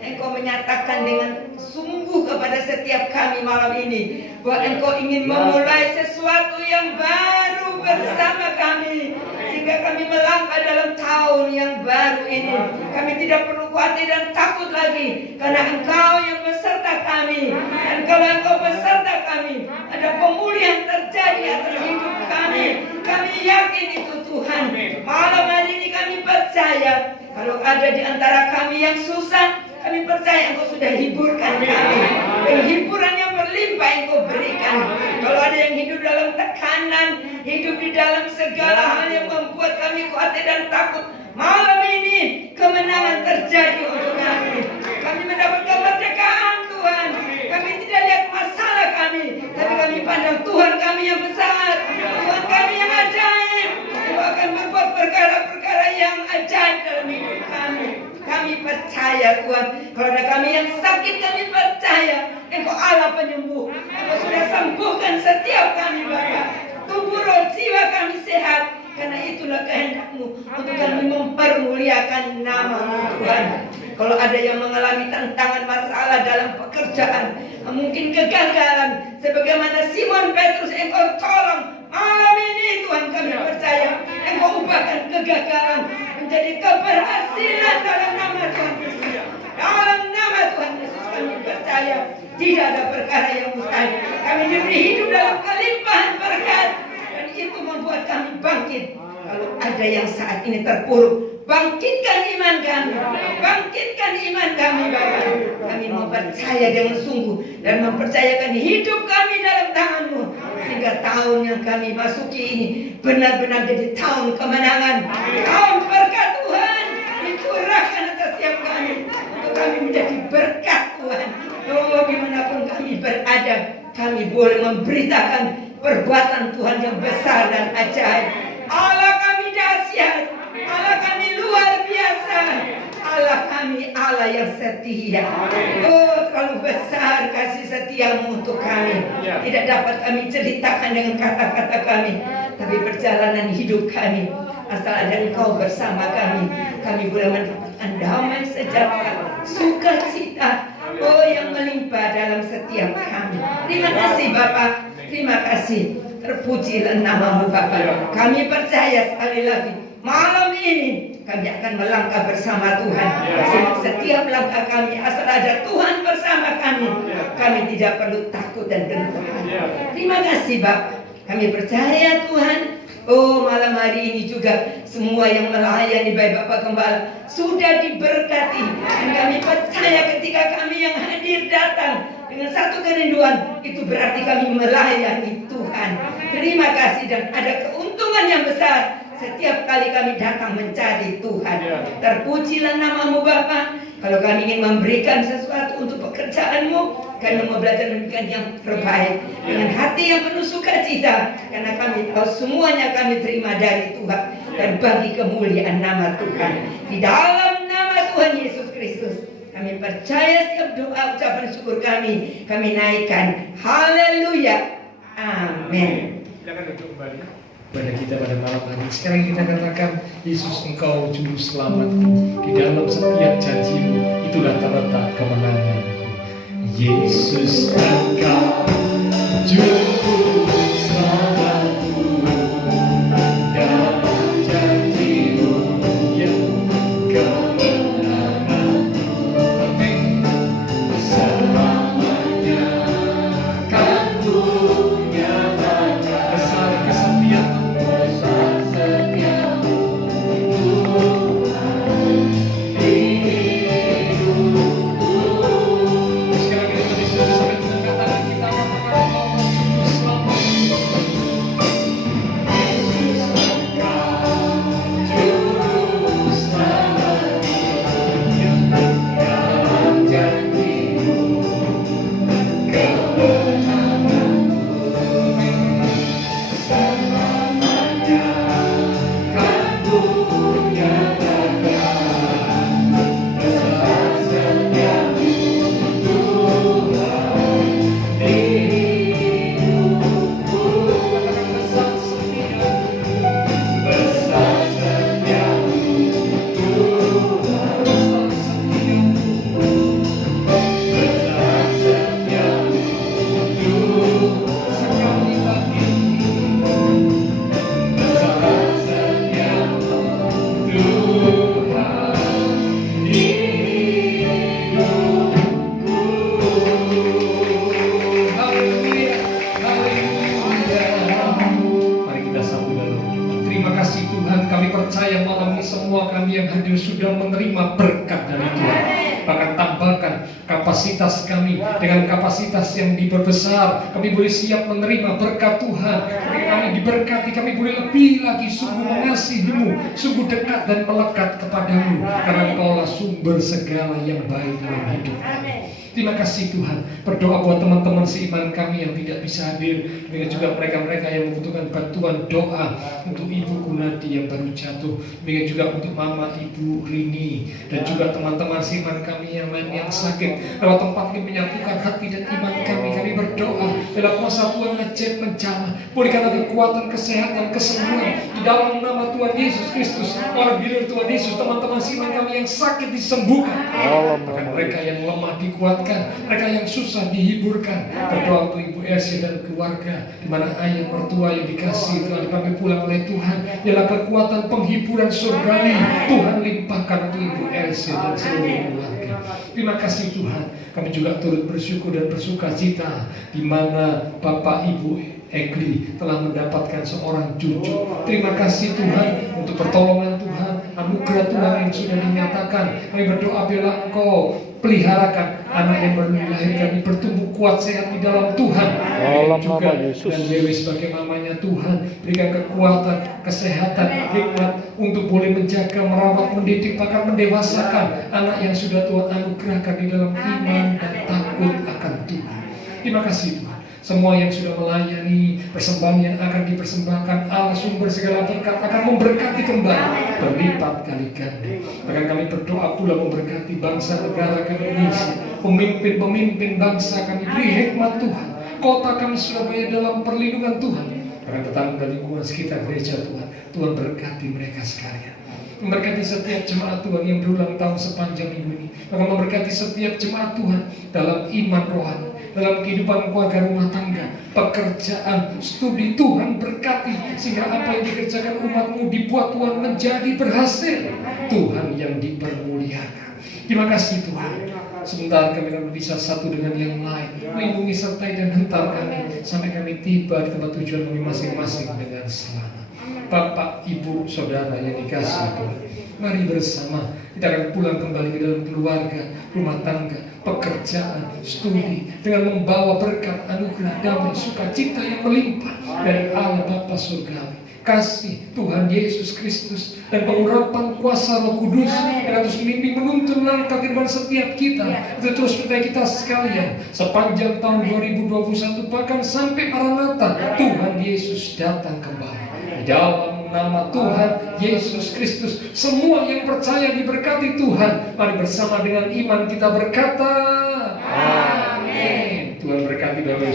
Engkau menyatakan dengan sungguh kepada setiap kami malam ini bahwa Engkau ingin memulai sesuatu yang baru bersama kami, sehingga kami melangkah dalam tahun yang baru ini. Kami tidak perlu khawatir dan takut lagi, karena Engkau yang beserta kami. Dan kalau Engkau beserta kami, ada pemulihan terjadi atas hidup kami. Kami yakin itu Tuhan. Malam hari ini kami percaya, kalau ada di antara kami yang susah, kami percaya Engkau sudah hiburkan kami. Dan hiburan yang berlimpah Engkau berikan. Kalau ada yang hidup dalam tekanan, hidup di dalam segala hal yang membuat kami khawatir dan takut, malam ini kemenangan terjadi untuk kami. Kami mendapat kemerdekaan Tuhan. Kami tidak lihat masalah kami, tapi kami pandang Tuhan kami yang besar, Tuhan kami yang ajaib. Engkau akan berbuat perkara-perkara yang ajaib dalam hidup kami. Kami percaya Tuhan, kalau ada kami yang sakit, kami percaya Engkau Allah penyembuh. Engkau sudah sembuhkan setiap kami Bapa. Tubuh roh jiwa kami sehat, karena itulah kehendak-Mu untuk kami mempermuliakan nama-Mu Tuhan. Kalau ada yang mengalami tantangan masalah dalam pekerjaan, mungkin kegagalan, sebagaimana Simon Petrus Engkau tolong malam ini Tuhan, kami percaya Engkau ubahkan kegagalan menjadi keberhasilan dalam nama Tuhan Yesus. Dalam nama Tuhan Yesus kami percaya tidak ada perkara yang mustahil. Kami diberi hidup dalam kelimpahan berkat, dan itu membuat kami bangkit. Kalau ada yang saat ini terpuruk, bangkitkan iman kami, bangkitkan iman kami Bapa. Kami mau percaya dengan sungguh dan mempercayakan hidup kami dalam tangan-Mu, sehingga tahun yang kami masuki ini benar-benar jadi tahun kemenangan, tahun berkat Tuhan dicurahkan atas setiap kami, untuk kami menjadi berkat Tuhan. Oh, dimanapun kami berada, kami boleh memberitakan perbuatan Tuhan yang besar dan ajaib. Allah kami dahsyat, Allah kami luar biasa, Allah kami Allah yang setia. Oh, terlalu besar kasih setia-Mu untuk kami. Tidak dapat kami ceritakan dengan kata-kata kami, tapi perjalanan hidup kami, asal ada Engkau bersama kami, kami boleh mendapatkan damai sejahtera, sukacita, oh yang melimpah dalam setiap kami. Terima kasih Bapa, terima kasih. Terpujilah nama-Mu Bapa. Kami percaya sekali lagi, malam ini kami akan melangkah bersama Tuhan. Setiap langkah kami, asal ada Tuhan bersama kami, kami tidak perlu takut dan gentar. Terima kasih Bapak. Kami percaya Tuhan. Oh, malam hari ini juga semua yang melayani baik Bapak Gembala sudah diberkati. Dan kami percaya ketika kami yang hadir datang dengan satu kerinduan, itu berarti kami melayani Tuhan. Terima kasih, dan ada keuntungan yang besar setiap kali kami datang mencari Tuhan. Terpujilah nama-Mu Bapa. Kalau kami ingin memberikan sesuatu untuk pekerjaan-Mu, kami mau belajar memberikan yang terbaik dengan hati yang penuh sukacita, karena kami tahu semuanya kami terima dari Tuhan dan bagi kemuliaan nama Tuhan. Di dalam nama Tuhan Yesus Kristus, kami percaya setiap doa ucapan syukur kami naikkan. Haleluya. Amin. Silakan duduk kembali pada kita pada malam hari. Sekarang kita katakan, Yesus Engkau juru selamatku, di dalam setiap janji-Mu itulah terletak kemenanganku. Yesus Engkau juru selamatku, dalam janji-Mu yang kemenanganku. Amin. Selamanya kan ku nyatakan besar kesetiaan-Mu, besar setiamu Tuhan di hidupku. Sekarang kita bisa sambil mengangkat tangan kita, mengatakan Engkau juru selamatku. kapasitas kami dengan kapasitas yang diperbesar. Kami boleh siap menerima berkat Tuhan. Ketika kami diberkati, kami boleh lebih lagi sungguh mengasihi-Mu, sungguh dekat dan melekat kepadamu, karena Engkaulah sumber segala yang baik dalam hidup kami. Terima kasih Tuhan. Berdoa buat teman-teman seiman kami yang tidak bisa hadir, dan juga mereka-mereka yang membutuhkan bantuan doa untuk Ibu Gunadi yang baru jatuh, dan juga untuk Mama Ibu Rini, dan juga teman-teman seiman kami yang lain yang sakit. Lewat tempat ini menyatukan hati dan iman kami berdoa dalam kuasa Tuhan ajaib menjamah. Berikanlah kekuatan, kesehatan, kesembuhan di dalam nama Tuhan Yesus Kristus. Orang bilir Tuhan Yesus, teman-teman seiman kami yang sakit disembuhkan, bahkan mereka yang lemah dikuatkan, mereka yang susah dihiburkan. Berdoa untuk Ibu Elsie dan keluarga, di mana ayah mertua yang dikasih telah dipanggil pulang oleh Tuhan. Ialah kekuatan penghiburan surgawi Tuhan limpahkan untuk Ibu Elsie dan seluruh keluarga. Terima kasih Tuhan. Kami juga turut bersyukur dan bersuka cita di mana Bapak Ibu Egli telah mendapatkan seorang cucu. Terima kasih Tuhan untuk pertolongan Tuhan, anugerah Tuhan yang sudah dinyatakan. Kami berdoa biarlah Engkau peliharakan anak yang baru dilahirkan ini bertumbuh kuat sehat di dalam Tuhan. Juga dan Dewi sebagai mamanya Tuhan, berikan kekuatan, kesehatan, hikmat untuk boleh menjaga, merawat, mendidik, bahkan mendewasakan anak yang sudah Tuhan anugerahkan di dalam iman dan takut akan Tuhan. Terima kasih Tuhan. Semua yang sudah melayani persembahan yang akan dipersembahkan, Allah sumber segala berkat akan memberkati kembali berlipat kali ganda. Bahkan kami berdoa pula memberkati bangsa negara kami Indonesia, pemimpin-pemimpin bangsa kami, beri hikmat Tuhan. Kota kami Surabaya dalam perlindungan Tuhan. Bahkan tetangga dan lingkungan sekitar gereja Tuhan, Tuhan berkati mereka sekalian. Memberkati setiap jemaat Tuhan yang berulang tahun sepanjang minggu ini. Bahkan memberkati setiap jemaat Tuhan dalam iman rohani, dalam kehidupan keluarga, rumah tangga, pekerjaan, studi. Tuhan berkati sehingga apa yang dikerjakan umat-Mu dibuat Tuhan menjadi berhasil. Tuhan yang dipermuliakan. Terima kasih Tuhan. Sebentar kami akan berpisah satu dengan yang lain. Lindungi, sertai dan hentar kami sampai kami tiba di tempat tujuan kami masing-masing dengan selamat. Bapak, Ibu, Saudara yang dikasihi Tuhan, mari bersama kita akan pulang kembali ke dalam keluarga, rumah tangga, pekerjaan, studi, dengan membawa berkat, anugerah, damai, sukacita yang melimpah dari Allah Bapa Surgawi. Kasih Tuhan Yesus Kristus dan pengurapan kuasa Roh Kudus yang terus mimpi menuntun langkah kehidupan setiap kita. Itu terus percaya kita sekalian sepanjang tahun 2021, bahkan sampai Maranatha Tuhan Yesus datang kembali. Dalam nama Tuhan Yesus Kristus, semua yang percaya diberkati Tuhan. Mari bersama dengan iman kita berkata, Amin. Tuhan berkati Bapak.